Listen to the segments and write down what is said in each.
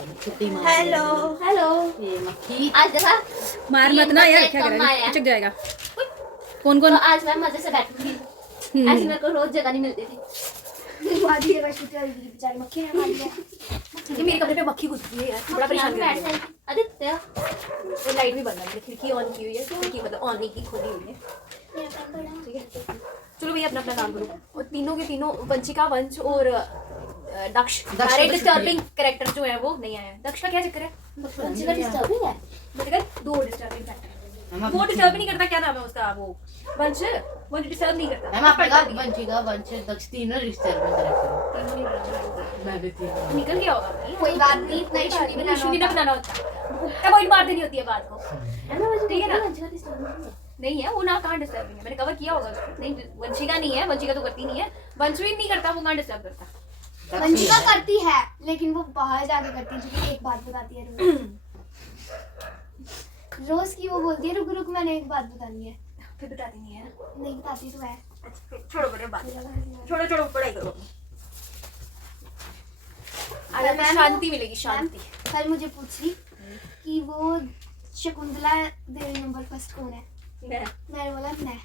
Hello hello. ये मक्खी आज देखा मार मत ना यार, क्या करेगा, चिपक जाएगा। कौन कौन? तो आज मैं मजे से बैठूंगी, ऐसे मेरे को रोज जगह नहीं मिलती थी। बेचारी मक्खी ने मार दिया। ये मेरे कमरे पे मक्खी घुस गई है यार, बड़ा परेशान कर रही है। आदित्य और लाइट भी बंद है, मैंने खिड़की ऑन की हुई है, खिड़की मतलब ऑन नहीं की, खुली हुई है। ठीक है, चलो भैया अपना अपना काम करो। और तीनों के तीनों, वंशिका, वंश और दक्ष, सारे डिस्टर्बिंग कैरेक्टर जो है वो नहीं आए हैं। दक्ष का क्या चक्कर है? वंशिका डिस्टर्बिंग है। मतलब दो डिस्टर्बिंग फैक्टर है। वो डिस्टर्ब नहीं करता, क्या नाम है उसका, वो वंश, वो डिस्टर्ब नहीं करता। मैम आपने कहा वंशिका, वंश, दक्ष तीनों डिस्टर्बिंग करेक्टर। तीनों नहीं, मैं भी तीनों निकल गया होगा। कोई बात नहीं, इतना इशू नहीं इशू नहीं बनाना होता, अवॉइड मार देनी होती है बात को। ठीक है ना? वंशिका डिस्टर्बिंग नहीं है वो ना, कहाँ डिस्टर्बिंग है, मैंने कवर किया होगा उसको। नहीं, वंशिका नहीं है, वंशिका तो करती नहीं है, वंश भी नहीं करता, वो कहाँ डिस्टर्ब करता। वंशिका करती है लेकिन वो बाहर जाके करती है। क्योंकि एक बात बताती है रोज की, वो बोलती है रुक रुक मैंने एक बात बतानी है, फिर बताती नहीं है। नहीं बताती तो है। छोड़ो बड़े बात, छोड़ो छोड़ो, पढ़ाई करो। आज आपको शांति मिलेगी, शांति। कल मुझे पूछ रही कि वो शकुंतला देवी नंबर फर्स्ट कौन है, मैंने बोला मैं।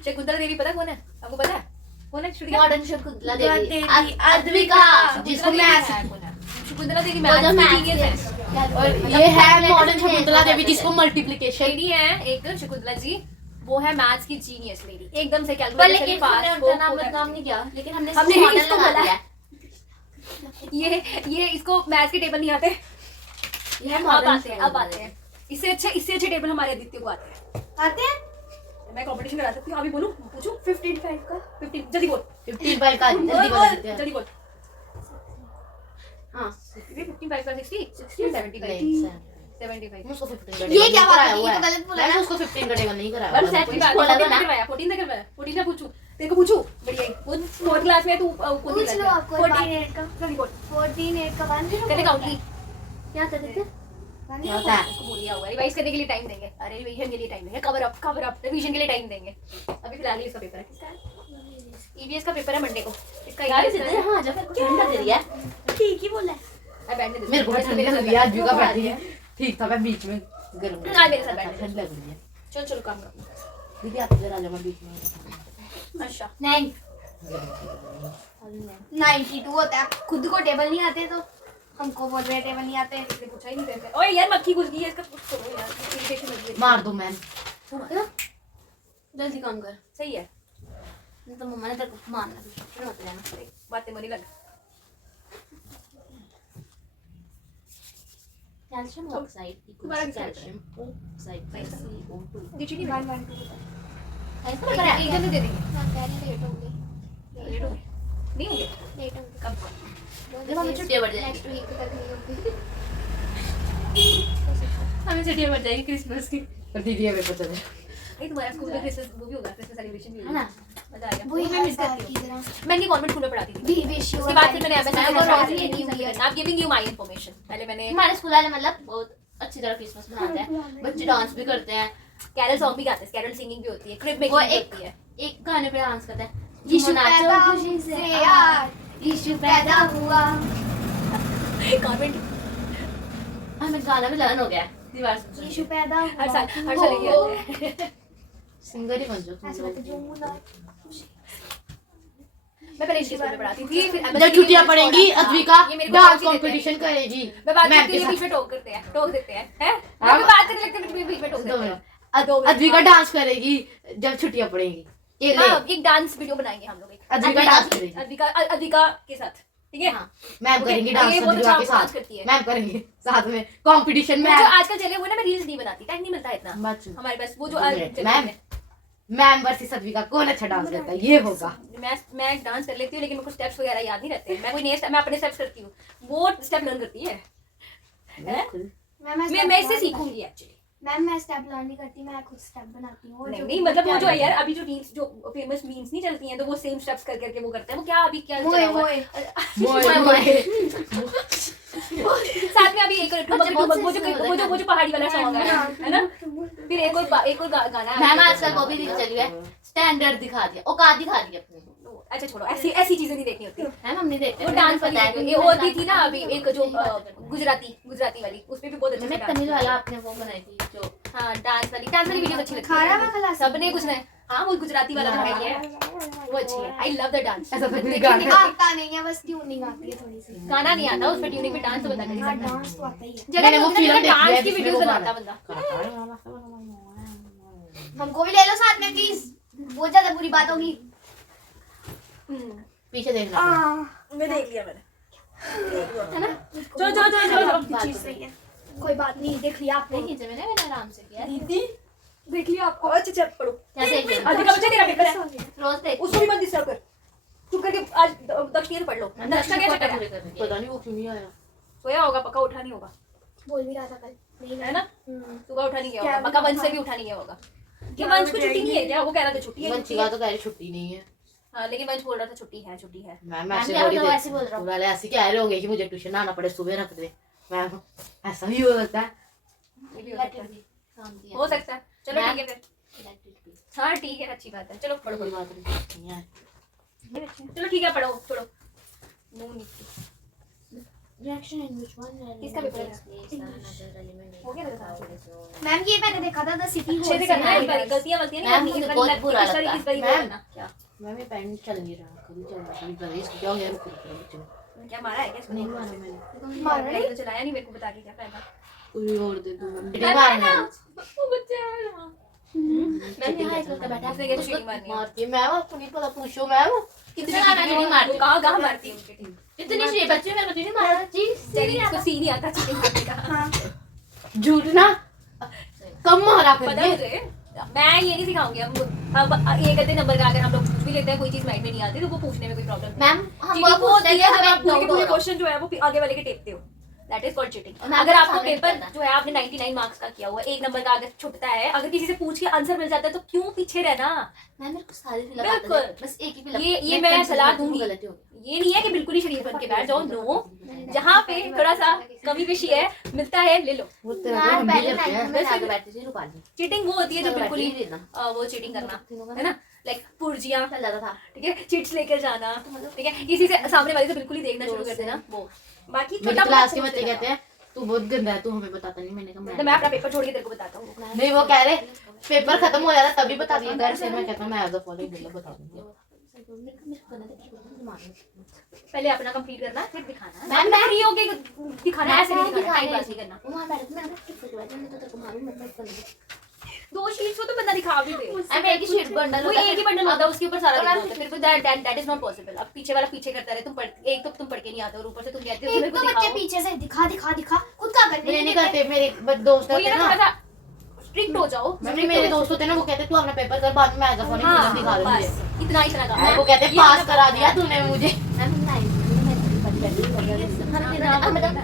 शकुंतला देवी पता कौन है आपको? पता है कौन है? श्रुति मॉडर्न शकुंतला देवी, अद्विका, जिसको मैथ, शकुंतला देवी वो जो मैथ मैथ्स है। है। और ये है मॉडर्न शकुंतला देवी जिसको मल्टीप्लिकेशन। लेडी है एक शकुंतला जी, वो है मैथ्स की जीनियस लेडी, एकदम से पर कैलकुलेशन लेकिन पास। हमने उनका नाम बदनाम नहीं किया, लेकिन हमने हमने मॉडल इसको लगा बोला दिया। ये इसको मैथ्स के टेबल नहीं आते, ये अब मॉडर्न आते हैं, अब आते हैं। इससे अच्छे टेबल हमारे आदित्य को आते हैं। आते हैं मैं कंपटीशन करा सकती हूँ, अभी बोलूं, पूछूं? 15 का 15, जल्दी बोल, 15 का जल्दी बता देते हैं। जल्दी बोल। हां 15 का 60 60 75 75। उसको 15 ये क्या बात है, ये तो गलत बोला मैंने ना। उसको 15 का टेबल नहीं कराया। पर सेट कोई भी बात बोला था नहीं, ना। करवाया 14 तक करवाया, 14 से पूछूं, तेरे को पूछूं, बढ़िया ही। वो 4th क्लास में तू कौन सी पूछ क्लास लो में? आपको 14 8 का, जल्दी बोल। 14 8 का 1 कहते काउंट की क्या करते थे? क्या होता है? उसको बोलिया हुआ है, रिवाइज करने के लिए टाइम देंगे। अरे रिवीजन के लिए टाइम देंगे, कवर अप रिवीजन के लिए टाइम देंगे। अभी फिलहाल इसका पेपर है, किसका है? ईवीएस का पेपर है मंडे को। इसका यार EVS इधर हां जा, फिर कुछ ठंडा दे दिया। ठीक ही बोला है। अब बैठने दे। मेरे को भी ठंड लग रही है, आज भी का बैठी है। ठीक था, मैं बीच में गर्म। आज मेरे साथ बैठ। ठंड लग रही है। चल चलो काम करो। दीदी आप इधर आ जाओ, मैं बीच में। अच्छा 9 92 होता है। खुद को टेबल नहीं आते तो हमको बोल रहे टेबल नहीं आते। इसने पूछा ही नहीं पेपर। ओए यार मक्खी घुस गई है, इसका कुछ करो यार, इरिटेशन हो गई। मार दो मैम। जल्दी काम कर, सही है, नहीं तो मम्मा ने तेरे को मारना भी शुरू मत लेना। बातें मरी लग। कैल्शियम ऑक्साइड तुम्हारा इक्वल्स क्या कैल्शियम ऑक्साइड प्लस CO2। दीदी 1 1 2 ऐसा लग रहा एक है। जन दे देंगे। मैं कह रही लेट हो गई, लेट हो गए? नहीं होंगे लेट हो गई। कब? जब हमें छुट्टियां बढ़ जाएंगी। नेक्स्ट वीक तक नहीं होगी। हमें छुट्टियां बढ़ जाएंगी क्रिसमस की, पर दीदी हमें पता है। नहीं तुम्हारा स्कूल में क्रिसमस वो भी होगा, क्रिसमस सेलिब्रेशन भी है होगा, ना? मजा आएगा। वही मैं मिस करती की हूँ। तरह मैं कॉन्वेंट स्कूल में पढ़ाती थी। भी विश यू उसके बाद फिर मैंने मैं वो रोज लेती हूँ ये। I am giving you my information. पहले मैंने हमारे स्कूल वाले मतलब बहुत अच्छी तरह क्रिसमस मनाते हैं, बच्चे डांस भी करते हैं। कैरल सॉन्ग भी गाते हैं, कैरल सिंगिंग भी होती है, क्रिप वो मेकिंग एक होती है। एक गाने पे डांस करते हैं, यीशु नाचो पैदा खुशी से से यार, यीशु पैदा हुआ। कॉन्वेंट हमें गाना भी लर्न हो गया है दीवार से। यीशु पैदा हुआ। हर साल लेके आते हैं। सिंगर ही बन जाओ तुम ऐसे लोग। मत जो मैं पहले स्कूल में पढ़ाती थी, फिर जब छुट्टियां पड़ेंगी अद्विका ये मेरे को डांस फांसी देते हैं। कंपटीशन करेगी। मैं बात मैम करती के हूँ, बीच साथ में टोक करते हैं, टोक देते हैं, हैं? हाँ। मैं बात करने लगते हैं, बीच में टोक दो देते हैं। मिनट। दो मिनट। अद्विका डांस करेगी जब छुट्टियां पड़ेंगी। ये ले हाँ, एक डांस वीडियो बनाएंगे हम लोग, एक अद्विका डांस करेगी। अद्विका के साथ, ठीक है? हाँ। मैम ओके, करेंगी ये डांस बहुत अद्विका अच्छा के डांस साथ। करती है। मैम करेंगे साथ में कंपटीशन में। वो जो आजकल चले हुए ना, मैं रील्स नहीं बनाती, टाइम नहीं मिलता है इतना बात सुन। हमारे पास। वो जो दो मिनट। चले मैम हुए हैं। मैम वर्सेस अद्विका कौन अच्छा डांस करता है ये होगा। मैं डांस कर लेती हूँ, लेकिन मेरे को स्टेप्स वगैरह याद नहीं रहते। मैं कोई नए मैं अपने स्टेप्स करती हूँ, वो स्टेप लर्न करती है। मैं इससे सीखूंगी एक्चुअली। मैम मैं स्टेप लर्न नहीं करती, मैं खुद स्टेप बनाती हूँ। नहीं नहीं, मतलब वो जो है यार, अभी जो रील्स जो फेमस मीम्स नहीं चलती हैं, तो वो सेम स्टेप्स कर करके वो करते हैं। वो क्या अभी क्या मोए चला हुआ है? मोए साथ में अभी एक वो जो पहाड़ी वाला सॉन्ग है ना? फिर एक और गाना है। मैम आजकल वो भी रील चली है, स्टैंडर्ड दिखा दिया, औकात दिखा दी अपनी। अच्छा छोड़ो, ऐसी चीजें नहीं देखनी होती। मैम हम नहीं देखते। वो डांस वाली ये और भी थी ना अभी एक जो गुजराती वाली, उसमें भी बहुत अच्छे से मैंने डांस तमिल किया। वाला आपने वो बनाई थी जो हाँ डांस वाली वीडियो अच्छी लगती खारा है। वाला सबने कुछ नहीं, हाँ वो गुजराती वाला जो है वो अच्छी है। I love the dance. ऐसा तो कोई गाना आता नहीं है, बस ट्यूनिंग आती है थोड़ी सी। गाना नहीं आता उसमें, ट्यूनिंग में डांस तो बता हाँ नहीं डांस तो आता ही है। जगह मैंने वो फिल्म देखी है डांस की जिसमें वीडियोस वो बनाता गाना बंदा। हमको भी ले लो साथ में प्लीज, बहुत ज्यादा बुरी बात होगी। पीछे देखना। मैं देख लिया मैंने। है ना? चलो चीज सही है, कोई बात नहीं, देख लिया आपने। नहीं मैंने आराम से किया। दीदी देख लिया आपको। अच्छा पढ़ो। क्या देख लिया? आज का बच्चा तेरा पेपर है, रोज देख। उसको भी मत डिस्टर्ब कर। चुप करके आज दक्ष ने पढ़ लो। दक्ष का क्या चक्कर है? पता नहीं वो क्यों नहीं आया। सोया होगा पक्का, उठा नहीं होगा, बोल भी रहा था कल, नहीं है ना? सुबह उठा नहीं गया होगा क्या पक्का, वंश से भी उठा नहीं गया होगा। कि वंश को छुट्टी नहीं है क्या? वो कह रहा था छुट्टी है। वंशिका तो कह रही छुट्टी नहीं है। हाँ लेकिन वंश बोल रहा था छुट्टी है। मैम मैम ऐसे क्या थोड़ी बताओ, दे ऐसे बोल रहा हूँ। वाले ऐसे क्या रहे होंगे कि मुझे ट्यूशन आना पड़े, सुबह रख दे। मैम ऐसा ही हो सकता है। ये भी हो सकता है। चलो ठीक है फिर। हाँ ठीक है, अच्छी बात है। चलो पढ़ो कोई पढ़ो। बात नहीं है। चलो ठीक है पढ़ो, छोड़ो। No need. Reaction in which one किसका पेपर है? हो गया मेरा सारा। मैम ये मैंने देखा था द सिटी अच्छे से करना है, इस बार गलतियां नहीं मैम, करनी। मुझे बहुत बुरा लगता है। इस बार मैम। करना। क्या मैम ये पेन चल नहीं रहा, कभी चल रहा है। कभी इसको क्या हो गया? रुक बच्चे ने क्या मारा है क्या इसको? नहीं मारा मैंने। मारा नहीं? तो चलाया नहीं, मेरे को बता के क्या फायदा। कोई और दे दो। नहीं मारना। वो बच्चा है ना। मैंने यहाँ इसको बैठा उसने कैसे चीटिंग मारनी है? मारती है मैम, आपको नहीं पता, पूछो मैम। कितने नहीं मारती। कहाँ मारती है उनके टीम? इतनी सी बच्चे मेरे को नहीं मारा जी। चलिए इसको सी नहीं आता चीटिंग करने का। हाँ झूठ ना कम मारा पता कर मुझे, मैं ये नहीं सिखाऊंगी। अब ये कहते नंबर का अगर हम लोग कुछ भी लेते हैं, कोई चीज माइंड में नहीं आती तो वो पूछने में कोई प्रॉब्लम नहीं। मैम हम चीटिंग वो होती है जब आप पूरे के पूरे डाउट क्वेश्चन जो है वो आगे वाले के टेपते हो। That is called cheating. Ma'am, अगर आपको सामने पेपर करना है। जो है आपने 99 मार्क्स का किया हुआ, एक नंबर का अगर छुटता है, अगर किसी से पूछ के आंसर मिल जाता है तो क्यों पीछे रहना? मैम मेरे को सारी फिल्म बिल्कुल। आती है, बस एक ही फिल्म। ये मैं सलाह दूंगी। गलती हो गई। ये नहीं है कि बिल्कुल ही शरीफ बन के बैठ जाओ। नो, जहाँ पे थोड़ा सा कमी पेशी है, मिलता है ले लो। वो तेरा यार, हम भी पहले करते हैं। टाइम में आगे बैठती थी रूपाली। चीटिंग वो होती है जो चलो बिल्कुल ही बैठिए ना। वो चीटिंग करना, है ना? लाइक पुर्जियां, चल जाता था। ठीक है, चिट्स लेकर जाना, ठीक है, किसी से सामने वाले से बिल्कुल ही देखना शुरू कर देना वो। बाकी मेरी छोटा क्लास के बच्चे कहते हैं तू बहुत गंदा है, तू हमें बताता नहीं। मैंने कहा तो मैं अपना पेपर छोड़ के तेरे को बताता हूँ। नहीं, वो कह रहे पेपर खत्म हो जाता तभी बता दिया घर से। मैं कहता हूँ मैं एज अ फॉलोइंग बता दूंगी। पहले अपना कंप्लीट करना, फिर दिखाना। मैम, मैं फ्री होके दिखाना है, ऐसे नहीं दिखाना, टाइम पास नहीं करना। वहाँ बैठे मैं चुप करके बैठे, नहीं तो तेरे को मालूम है, मैं कर लूँगी। 2 शीट्स को तो बंदा दिखा भी दे। अब एक ही शीट बंडल वो होता है, एक ही बंडल होता है, उसके ऊपर सारा और लिखा होता है। फिर को दैट इज नॉट पॉसिबल। अब पीछे वाला पीछे करता रहे, एक तो तुम पढ़ के नहीं आते और ऊपर से तुम कहते हो एक मेरे को तो बच्चे दिखाओ। पीछे से दिखा दिखा दिखा खुद का करने मेरे नहीं करते, मेरे दोस्त वो होते ये हैं ना थोड़ा ना, सा स्ट्रिक्ट हो जाओ। मम्मी मेरे दोस्त होते हैं ना, वो कहते तू अपना पेपर कर, बाद में एज अ फॉलोइंग हाँ, दिखा दे मुझे। बस इतना काम मैं वो कहते ये पास अपना करा दिया तूने मुझे। मैम नहीं नाम मत लेना।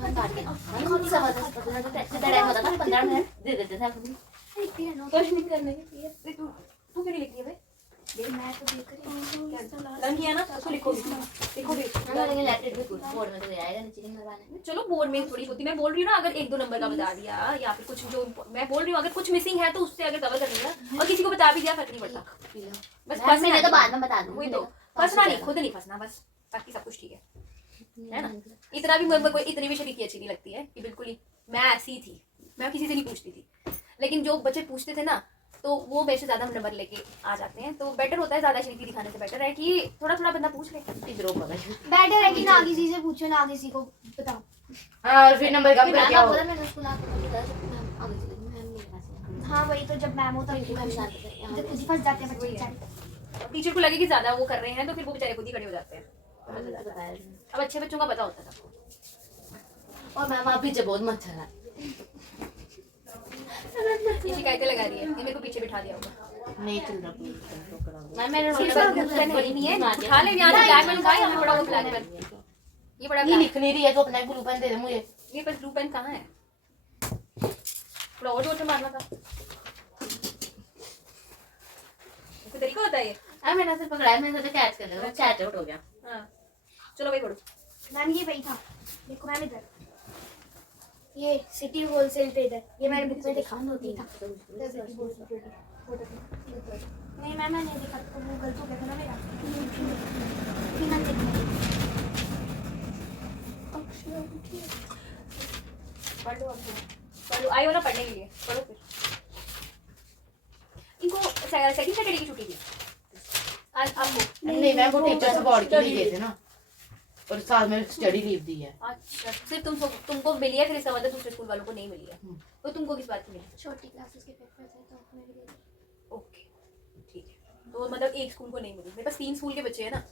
हम जबरदस्त पकड़ा तो ऐसे डरा होता था, 15 मिनट दे देते थे हम। क्वेश्चन करने के लिए तू क्यों नहीं लिखती है बे? मैं तो देख रही हूँ। रन किया ना, उसको लिखोगे लिखोगे। हम लोग इलेक्ट्रिक भी बोर्ड में तो आएगा नहीं चीटिंग करवाने। चलो बोर्ड में थोड़ी होती, मैं बोल रही हूँ ना, अगर 1-2 नंबर का बता दिया या फिर कुछ जो मैं बोल रही हूँ, अगर कुछ मिसिंग है तो उससे अगर कवर कर लिया और किसी को बता भी दिया, फर्क नहीं पड़ता। बस मैम मैंने तो बाद में बता दूंगी। वही तो, फंसना नहीं, खुद नहीं फंसना बस, बाकी सब कुछ ठीक है ना? इतना भी मेरे को इतनी भी शरीकी अच्छी नहीं लगती है कि बिल्कुल ही मैं ऐसी थी, मैं किसी से नहीं पूछती थी। लेकिन जो बच्चे पूछते थे ना, तो वो मेरे से ज्यादा नंबर लेके आ जाते हैं। तो बेटर होता है, ज्यादा शरीकी दिखाने से बेटर है कि थोड़ा थोड़ा बंदा पूछ ले। बेटर है कि ना किसी से पूछो ना किसी को बताओ। हाँ, और फिर नंबर कम कर दिया हो। मैंने उसको ला के बता सकती मैम आगे चले मैम मेरे पास। हाँ वही तो, जब मैम हो तब मैम खुद जानते थे जब खुद ही फंस जाते हैं बच्चे बेचारे। टीचर को लगे कि ज्यादा वो कर रहे हैं तो फिर वो बेचारे खुद ही खड़े हो जाते हैं। बताया। अब अच्छे बच्चों का पता होता है सबको। और मैम आप पीछे बहुत मच्छर है। ये शिकायतें लगा रही है, ये मेरे को पीछे बिठा दिया होगा। नहीं चल रहा। मैम मेरे ये सब ब्लू पेन बड़ी नहीं है, उठा ले यहाँ से। ब्लैक पेन उठाए, हमें बड़ा वो ब्लैक पेन, ये बड़ा ये black- लिख नहीं रही है तो अपना ब्लू पेन दे दे मुझे। ये पर ब्लू पेन कहाँ है? थोड़ा और जोर से मारना था। कोई तरीका होता है ये? अब मैंने ऐसे पकड़ा है, मैंने सोचा कैच कर लेगा, कैच आउट हो गया। हाँ चलो भाई पढ़ो। मैम ये वही था, देखो मैम इधर, ये सिटी होलसेल पे इधर, ये मैंने बुक में देखा था। नहीं मैम मैंने देखा तो वो गलत हो गया था ना मेरा बिना देखने पढ़ लो अब, पढ़ लो, आई हो ना पढ़ने के लिए, पढ़ो फिर। इनको सेकंड सैटरडे की छुट्टी थी आज आपको? नहीं मैम वो टीचर्स अवार्ड के लिए गए थे ना, और साथ में स्टडी लीव दी है। अच्छा, सिर्फ तुमको मिली है, फिर इसका मतलब दूसरे स्कूल वालों को नहीं मिली है। तो तुमको किस बात की मिली? छोटी क्लासेस के पेपर थे तो मेरे लिए ओके ठीक है, तो मतलब एक स्कूल को नहीं मिली। मेरे पास 3 स्कूल के बच्चे हैं ना,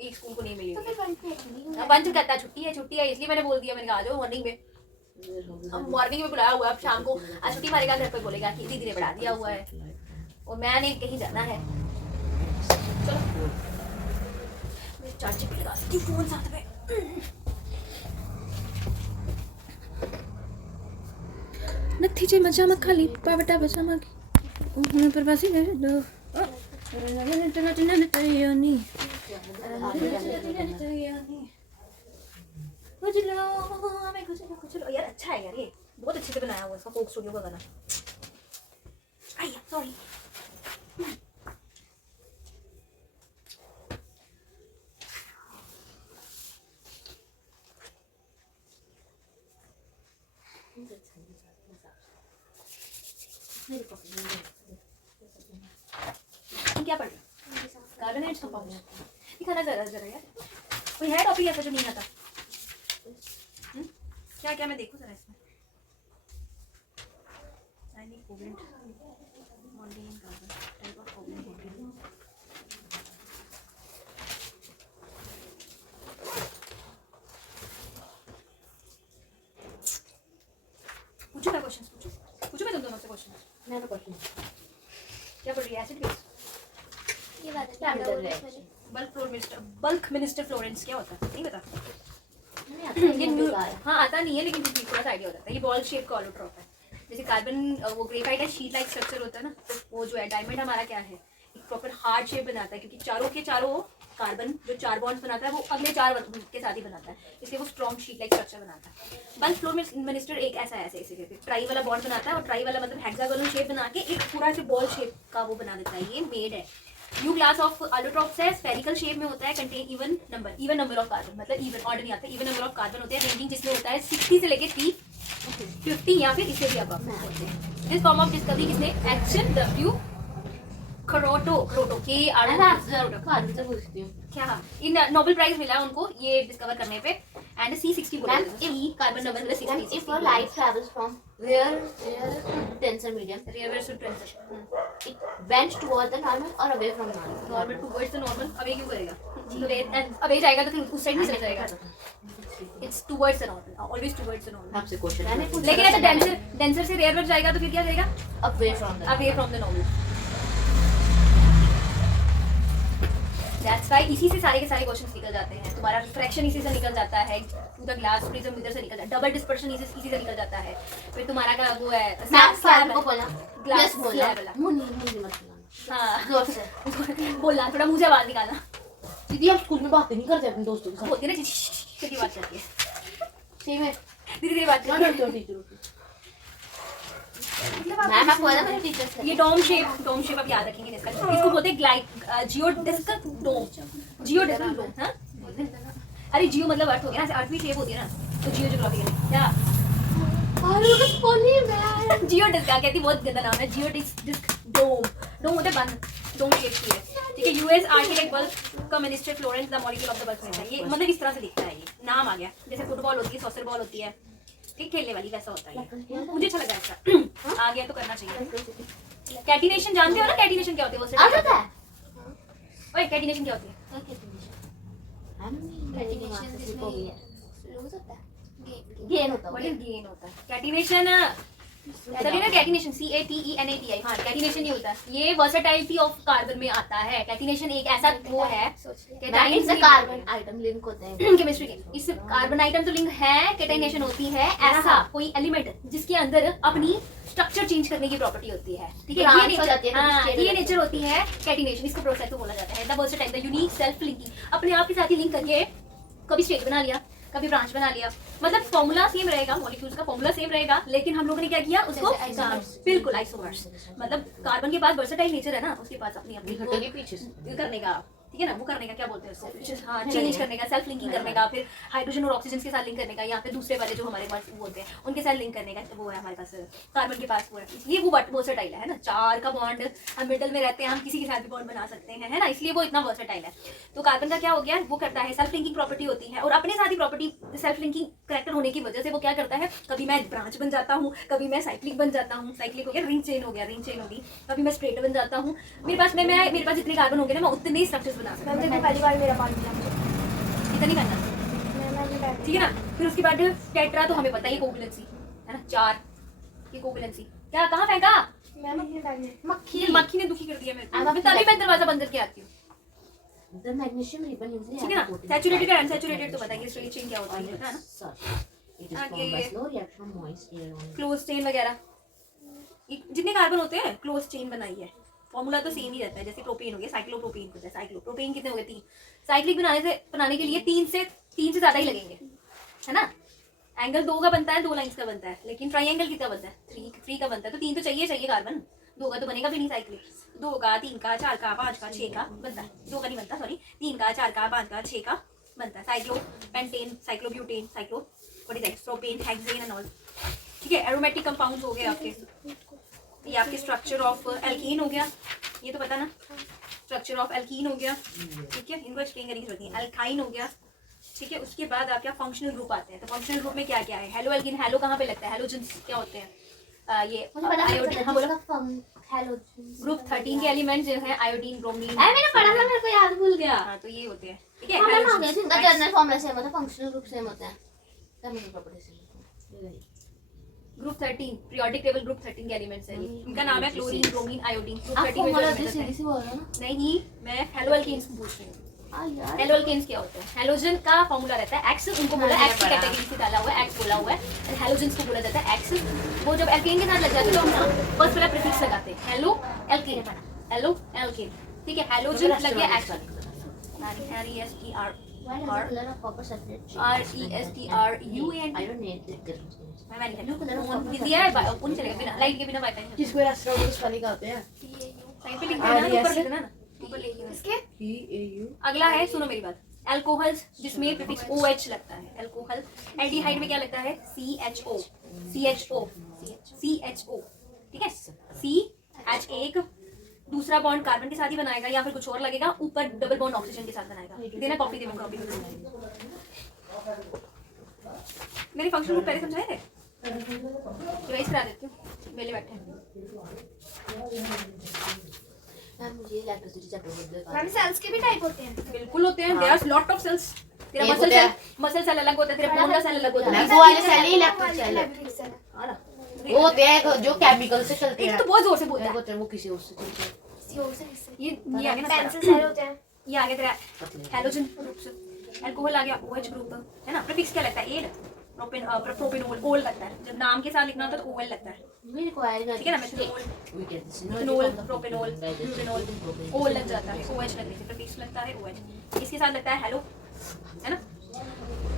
एक स्कूल को नहीं मिली। तो फिर बंद नहीं बंद करता है, छुट्टी है, इसलिए मैंने बोल दिया, मैंने कहा आ जाओ मॉर्निंग में। अब मॉर्निंग में बुलाया हुआ है, अब शाम को आज छुट्टी मारेगा, घर पे बोलेगा कि दीदी ने पढ़ा दिया हुआ है और मैंने कहीं जाना है। चलो मेरे चार्जर पे लगा सकती हूँ फोन साथ में। नथी जे मजा मत खाली पावटा बचामा की उन्हें प्रवासी है लो कुछ लो यार, अच्छा है यार, ये बहुत अच्छे से बनाया हुआ इसका फोक स्टूडियो का गाना। सॉरी क्या पढ़ रहे हो? कार्बोनेट्स कंपाउंड दिखाना जरा जरा यार, कोई है टॉपिक ऐसा जो नहीं आता? क्या क्या मैं देखूं जरा इसमें। साइनिक covalent modelling carbon type of covalent modelling. पूछो ना क्वेश्चंस, पूछो मैं तुम दोनों से क्वेश्चन। मैं तो क्वेश्चन क्या पढ़ रही है? एसिड बेस, ये बात है क्या बदल रहा है? बल्क मिनिस्टर फ्लोरेंस क्या होता है? नहीं पता। ये न्यू हाँ आता नहीं है, लेकिन फिर थोड़ा सा आइडिया हो जाता है। ये बॉल शेप का ऑलोट्रॉप है। जैसे कार्बन वो ग्रेफाइट है, शीट लाइक स्ट्रक्चर होता है ना, तो वो जो है डायमंड हमारा क्या है, एक प्रॉपर हार्ड शेप बनाता है, क्योंकि चारों के चारों कार्बन जो 4 बॉन्ड्स बनाता है वो अगले 4 के साथ ही बनाता है, इसलिए वो स्ट्रॉन्ग शीट लाइक स्ट्रक्चर बनाता है। बल्क फ्लोर मिनिस्टर एक ऐसा है, ऐसे ट्राई वाला बॉन्ड बनाता है, और ट्राई वाला मतलब हेक्सागोनल शेप बना के एक पूरा ऐसे बॉल शेप का वो बना देता है। ये मेड है। न्यू क्लास ऑफ allotrops है, स्फेरिकल शेप में होता है, contain even number of carbon, मतलब इवन ऑर्डर नहीं आता, इवन नंबर ऑफ कार्बन होते हैं, रेंजिंग जिसमें होता है 60 से लेके 350 या फिर इससे भी अबव होते हैं। दिस फॉर्म ऑफ डिस्कवरी किसने? एक्शन डब्ल्यू क्रोटो के कार्बन से पूछती हूँ क्या इन नोबेल प्राइज मिला उनको ये डिस्कवर करने पे, एंड C60 बोला carbon number 60। if a light travels from rare to denser medium real to transition it bends toward the normal or away from normal normal towards the normal, away क्यों करेगा? तो away जाएगा तो फिर उस side नहीं चला जाएगा। It's towards the normal, always towards the normal. आपसे क्वेश्चन लेकिन अगर डेंसर से रेयर पर जाएगा तो फिर क्या जाएगा? away from the away from the normal. That's why इसी से सारे के सारे क्वेश्चंस निकल जाते हैं। तुम्हारा रिफ्रैक्शन इसी से निकल जाता है, टू द ग्लास प्रिज्म इधर से निकल जाता है, डबल डिस्पर्शन इसी से निकल जाता है। फिर तुम्हारा का वो है मैं स्लैब को बोला ग्लास प्लस बोला स्लैब मुंडी मत बोलना हाँ जोर से बोलना, थोड़ा मुंह से आवाज निकालना। दीदी आप स्कूल में बातें नहीं करते अपने दोस्तों के साथ होती है ना छोटी बात करती है, सही में धीरे धीरे बात क्या करती करते हो टीचरों की है। मैम आप बोला मेरे टीचर से ये डोम शेप आप याद रखेंगे इसका। इसको बोलते हैं जियोडिस्क डोम, जियोडिस्क डोम। हाँ अरे जियो मतलब अर्थ हो गया ना, अर्थ भी शेप होती है ना, तो जियो ज्योग्राफी का क्या जियोडिस्क क्या कहती, बहुत गंदा नाम है, जियोडिस्क डोम होता है बंद, डोम शेप की है, ठीक है। यूएस आर्किटेक्ट बल्क का minister Florence the molecule of the bulk मिलता है। ये मतलब इस तरह से दिखता है, ये नाम आ गया। जैसे फुटबॉल होती है, सॉसर बॉल होती है, ठीक, खेलने वाली, वैसा होता है। मुझे अच्छा लगा इसका, आ गया तो करना चाहिए। कैटिनेशन जानते हो ना? कैटिनेशन क्या होती है? वो आता है ओए कैटिनेशन क्या होती है? गेन होता व्हाट है इज गेन होता है? कैटिनेशन तभी ना, कैटिनेशन CATENATI। हाँ कैटिनेशन ये होता है, ये वर्सेटाइलिटी ऑफ कार्बन में आता है। कैटिनेशन एक ऐसा वो है कार्बन आइटम लिंक होते हैं केमिस्ट्री के, इस कार्बन आइटम तो लिंक है, कैटिनेशन होती है ऐसा कोई एलिमेंट जिसके अंदर अपनी स्ट्रक्चर चेंज करने की प्रॉपर्टी होती है, ठीक है। ये नेचर होती है कैटिनेशन, इसको प्रोसेस को बोला जाता है। The versatile, the unique self linking, अपने आप के साथ ही लिंक करके कभी स्टेट बना लिया, कभी ब्रांच बना लिया, मतलब फॉर्मूला सेम रहेगा, मॉलिक्यूल्स का फॉर्मूला सेम रहेगा, लेकिन हम लोगों ने क्या किया उसको बिल्कुल आइसोमर्स, मतलब कार्बन के पास वर्सेटाइल नेचर है ना, उसके पास अपनी अपनी घटेगी पीछे से करने का, ठीक है ना, वो करने का क्या बोलते हैं उसको, हाँ चेंज करने का, सेल्फ लिंकिंग करने का, फिर हाइड्रोजन और ऑक्सीजन के साथ लिंक करने का, या फिर दूसरे वाले जो हमारे पास वो होते हैं उनके साथ लिंक करने का, वो है हमारे पास कार्बन के पास वो है, इसलिए वो वर्सेटाइल है ना, 4 का बॉन्ड हम मिडल में रहते हैं, हम किसी के साथ भी बॉन्ड बना सकते हैं, है ना, इसलिए वो इतना वर्सेटाइल है। तो कार्बन का क्या हो गया, वो करता है सेल्फ लिंकिंग प्रॉपर्टी होती है, और अपने साथ ही प्रॉपर्टी सेल्फ लिंकिंग करेक्टर होने की वजह से वो क्या करता है, कभी मैं ब्रांच बन जाता हूँ, कभी मैं साइक्लिक बन जाता हूँ, साइक्लिक हो गया, रिंग चेन हो गया, रिंग चेन होगी, कभी मैं स्ट्रेट बन जाता हूँ, मेरे पास जितने कार्बन होंगे ना मैं उतने ही स्ट्रक्चर्स बना सकता हूँ, पहली बार मेरा पानी पिया मुझे। इतना नहीं करना, ठीक है ना। फिर उसके बाद टेट्रा तो हमें पता ही कोवैलेंसी है ना, 4 की कोवैलेंसी, क्या कहाँ फेंका मैम अपने बैग में मक्खी ने दुखी कर दिया मेरे को, तभी मैं दरवाजा बंद करके आती हूँ, The magnesium ribbon usually ठीक है ना। सैचुरेटेड और अनसैचुरेटेड तो बताइए, स्ट्रेट चेन क्या होता है पता है ना, It is formed by slow reaction of moist air on close chain वगैरह, जितने कार्बन होते हैं क्लोज चेन बनाई है, फॉर्मूला तो सेम ही रहता है, जैसे प्रोपेन हो गया, साइक्लोप्रोपेन होता है, साइक्लोप्रोपेन कितने हो गए 3, साइक्लिक बनाने के लिए 3 से ज्यादा ही लगेंगे, है ना। एंगल 2 का बनता है, 2 लाइंस का बनता है, लेकिन ट्राइंगल कितना बनता है 3 का बनता है, तो 3 तो चाहिए कार्बन, 2 का तो बनेगा भी नहीं साइक्लिक, 2 का 3 का 4 का 5 का 6 का बनता है, 2 का नहीं बनता सॉरी, 3 का 4 का 5 का 6 का बनता है, cyclo pentane, cyclobutane, cyclo what is that, propane, hexane and all, ठीक है। एरोमेटिक कंपाउंड्स हो गए आपके, ये आपके स्ट्रक्चर ऑफ एल्कीन हो गया, ये तो पता ना, स्ट्रक्चर ऑफ एल्कीन हो गया, ठीक है, इनको एक्सप्लेन करने की जरूरत नहीं, एल्काइन हो गया, ठीक है। उसके बाद आपके फंक्शनल ग्रुप आते हैं, तो फंक्शनल ग्रुप में क्या क्या है, हेलो एल्कीन, हेलो कहाँ पे लगता है, हेलोजन क्या होते हैं, ये आयोडीन, हाँ बोलो, ग्रुप 13 के एलिमेंट्स जो है आयोडीन, ब्रोमीन, मैंने पढ़ा था, मेरे को याद भूल गया। हाँ तो ये होते हैं, ठीक है। हमें हो गया, halogens, इनका जनरल फॉर्मूला सेम होता है, फंक्शनल ग्रुप सेम होता है, केमिकल प्रॉपर्टी सेम होता है। ग्रुप 13 पीरियोडिक टेबल ग्रुप 13 के एलिमेंट्स है, इनका नाम है क्लोरीन, ब्रोमीन, आयोडीन, ग्रुप आप 13 में फॉर्मूला जो तो elements सीधी सी बोल रहे हो ना। हैं। नहीं, मैं हेलो एल्केन्स पूछ रही हूँ, हाँ यार, हेलो एल्केन्स क्या होते हैं, हेलोजन का फॉर्मूला रहता है एक्स, उनको बोला हाँ, एक्स की पढ़ा। कैटेगरी से डाला हुआ है, एक्स बोला हुआ है, हेलोजन्स को बोला जाता है एक्स, वो जब एल्केन के साथ लग जाते हैं तो हम फर्स्ट वाला प्रीफिक्स लगाते हैं, हेलो एल्केन, हेलो एल्केन, ठीक है, हेलोजन लग गया x, why does the color of copper separate shades? RESTRUAN, I don't need it difference. मैं नहीं करती, बिजी है, कौन चलेगा बिना लाइट के, बिना वाईफाई के, किसको एस्ट्रोनॉमर्स वाली कहते हैं? साइड पे लिख देना, ऊपर लिख देना ना, ऊपर लिख देना। इसके PAU अगला है, सुनो मेरी बात, एल्कोहल्स जिसमें प्रीफिक्स OH लगता है, एल्कोहल। एल्डिहाइड में क्या लगता है, CHO, ठीक है, CH1 दूसरा बॉन्ड कार्बन के साथ ही बनाएगा, या फिर कुछ और लगेगा, ऊपर डबल बॉन्ड ऑक्सीजन के साथ बनाएगा, देना कॉपी दे, कॉपी मेरे फंक्शन ग्रुप पहले समझाए थे, रिवाइज करा देती हूँ, मेले बैठे हैं। मैम मुझे इलेक्ट्रिसिटी चैप्टर बदल मैम सेल्स के भी टाइप होते हैं। बिल्कुल होते हैं, there are lot of cells, तेरा एक मसल सेल अलग होता है, तेरा बोन का सेल अलग होता है, मैंगो वाले सेल ही इलेक्ट्रिक सेल है। Electric cell. हाँ ना, वो होते हैं जो केमिकल से चलते एक हैं, तो बहुत जोर से बोलता है, होते हैं वो किसी उससे चलते हैं। किसी और से हिस्से। ये आगे ना, पेंसिल सेल होते हैं। ये आगे तेरा हेलोजन ग्रुप से, अल्कोहल आ गया, OH ग्रुप है ना, प्रीफिक्स क्या लगता है, एड, प्रोपेनोल, ओल लगता है, जब नाम के साथ लिखना होता है तो OL लगता है, मेरे को आएगा, ठीक है ना, methanol, We get this ethanol, propanol, butanol, ओल लग जाता है, OH लगने से प्रीफिक्स लगता है OH, इसके साथ लगता है हेलो, है ना,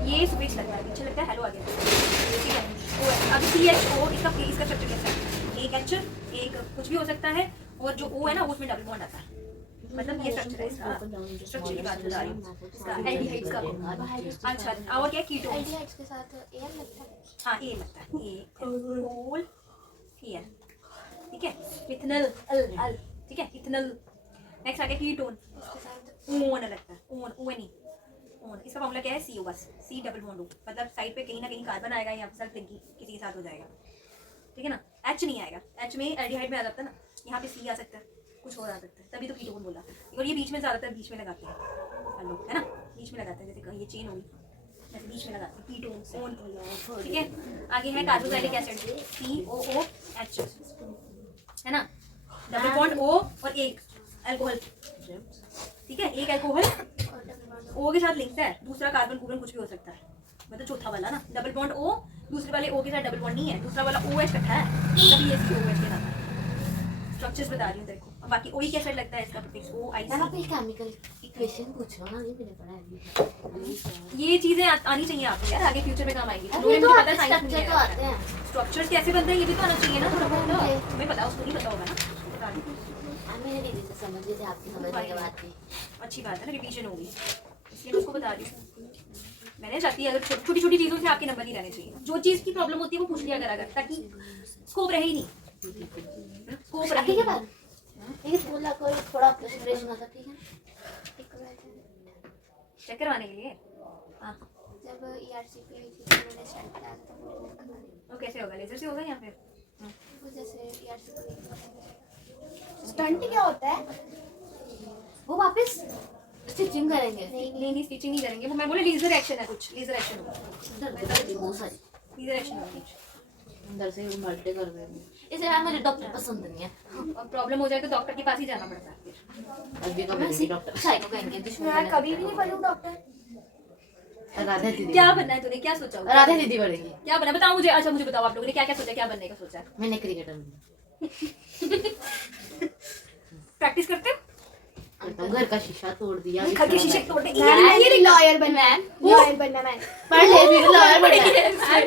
ये सुफिक्स लगता है, पीछे लगता है हेलो आ गया, ठीक है। OH, अब CHO, इसका स्ट्रक्चर कैसा है, एक H, एक कुछ भी हो सकता है, और जो O है ना उसमें डबल बॉन्ड आता है, मतलब ये स्ट्रक्चर है इसका, स्ट्रक्चर की बात बता रही हूँ, इसका एल्डिहाइड्स का। अच्छा, और क्या कीटोन्स, एल्डिहाइड्स के साथ एयर लगता है। हाँ ए लगता है, ए होल हियर, ठीक है, इथेनॉल अल, ठीक है, इथेनॉल। नेक्स्ट आ गया कीटोन, उसके साथ ओन लगता है, ओन, इसका फॉर्मूला क्या है, CO बस, C डबल बॉन्ड O, मतलब साइड पे कहीं ना कहीं कार्बन आएगा या फिर लिंकिंग किसी के साथ हो जाएगा, ठीक है ना। H नहीं आएगा, H में एल्डिहाइड में आ जाता है ना, यहाँ पे C आ सकता है, कुछ और आ सकता है, तभी तो कीटोन बोला। और ये बीच में ज़्यादातर बीच में लगाते हैं हम लोग, है ना, बीच में लगाते हैं, जैसे कहीं ये चेन होगी जैसे बीच में लगाते हैं, कीटोन, ओन, ठीक है। आगे है कार्बोक्सिलिक एसिड, COOH, है ना, डबल बॉन्ड O और एक अल्कोहल, ठीक है, एक अल्कोहल O के साथ लिंक्ड है, दूसरा कार्बन कुछ भी हो सकता है, मतलब चौथा वाला ना, डबल बॉन्ड O, दूसरे वाले O के साथ डबल बॉन्ड नहीं है, दूसरा वाला OH रखा है, तभी ये COH के साथ है। स्ट्रक्चर्स बता रही हूँ तेरे को, बाकी ओई कैसे लगता है इसका प्रीफिक्स ओ आई मैम आप ये केमिकल इक्वेशन पूछ लो ना, ये मैंने पढ़ा है। ये चीजें आनी चाहिए आपको यार, आगे फ्यूचर में काम आएगी। ये तो आते स्ट्रक्चर तो आते हैं। स्ट्रक्चर्स कैसे बनते हैं ये भी तो आना चाहिए ना थोड़ा बहुत। तुम्हें पता उसको नहीं पता होगा ना। मैंने दीदी से समझ ली थी, आपकी समझने के बाद थी। अच्छी बात है ना, रिवीजन होगी इसलिए मैं उसको बता रही हूँ। मैंने चाहती है अगर छोटी छोटी चीज़ों से आपके नंबर नहीं रहने चाहिए, जो चीज़ की प्रॉब्लम होती है वो पूछ लिया करा कर, ताकि स्कोप रहे ही नहीं। स्कोप रहे ठीक है बात, लेकिन बोला कोई थोड़ा प्रेशर होता, ठीक है चेक करवाने के लिए। हाँ जब ERCP मैंने स्टार्ट किया था तो वो कैसे होगा, लेजर से होगा या फिर वो जैसे ERCP स्टंट क्या होता है? वो वापस स्टिचिंग करेंगे। नहीं स्टिचिंग नहीं करेंगे, वो मैं बोले लेजर एक्शन है, कुछ लेजर एक्शन होगा, बहुत सारी लेजर एक्शन होगी। अंदर से उल्टे कर रहे हैं, इसलिए मैम मुझे डॉक्टर पसंद नहीं है। और प्रॉब्लम हो जाए तो डॉक्टर के पास ही जाना पड़ता है फिर। अभी का मैं डॉक्टर शायद को कहेंगे दुश्मन मैं कभी भी नहीं बनूं डॉक्टर। राधा दीदी, क्या बनना है तूने, क्या सोचा होगा? राधा दीदी बनेगी। क्या बनना है बताओ मुझे। अच्छा मुझे बताओ आप लोगों ने क्या क्या सोचा, क्या बनने का सोचा है? मैंने क्रिकेटर बनना। प्रैक्टिस करते हो? तो घर का शीशा तोड़ दिया, घर के शीशे तोड़ दे। ये लॉयर बनना है, लॉयर बनना है। पढ़ ले फिर लॉयर बनना है,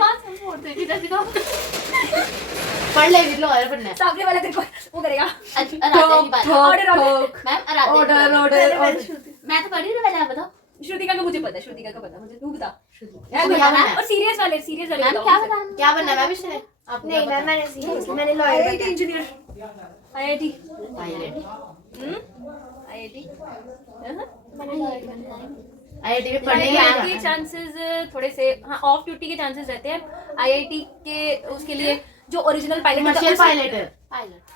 पढ़ ले फिर लॉयर बनना है। सामने वाला तेरे को वो करेगा। राधा की बात ऑर्डर मैम, राधा मैं तो पढ़ी ना, मैंने बताओ। श्रुतिका का मुझे पता है, श्रुतिका का पता मुझे, तू बता। क्या बनना है? और सीरियस वाले मैम क्या बनना है मैम इसने? आप नहीं मैम मैंने सीरियसली मैंने लॉयर बनना है। इंजीनियर आईआईटी आईआईटी आईआईटी मैंने लॉयर बनना है। आईआईटी में पढ़ने पढ़ने के के चांसेस थोड़े से हाँ ऑफ ड्यूटी के चांसेस रहते हैं। आईआईटी के उसके लिए जो ओरिजिनल पायलट कमर्शियल पायलट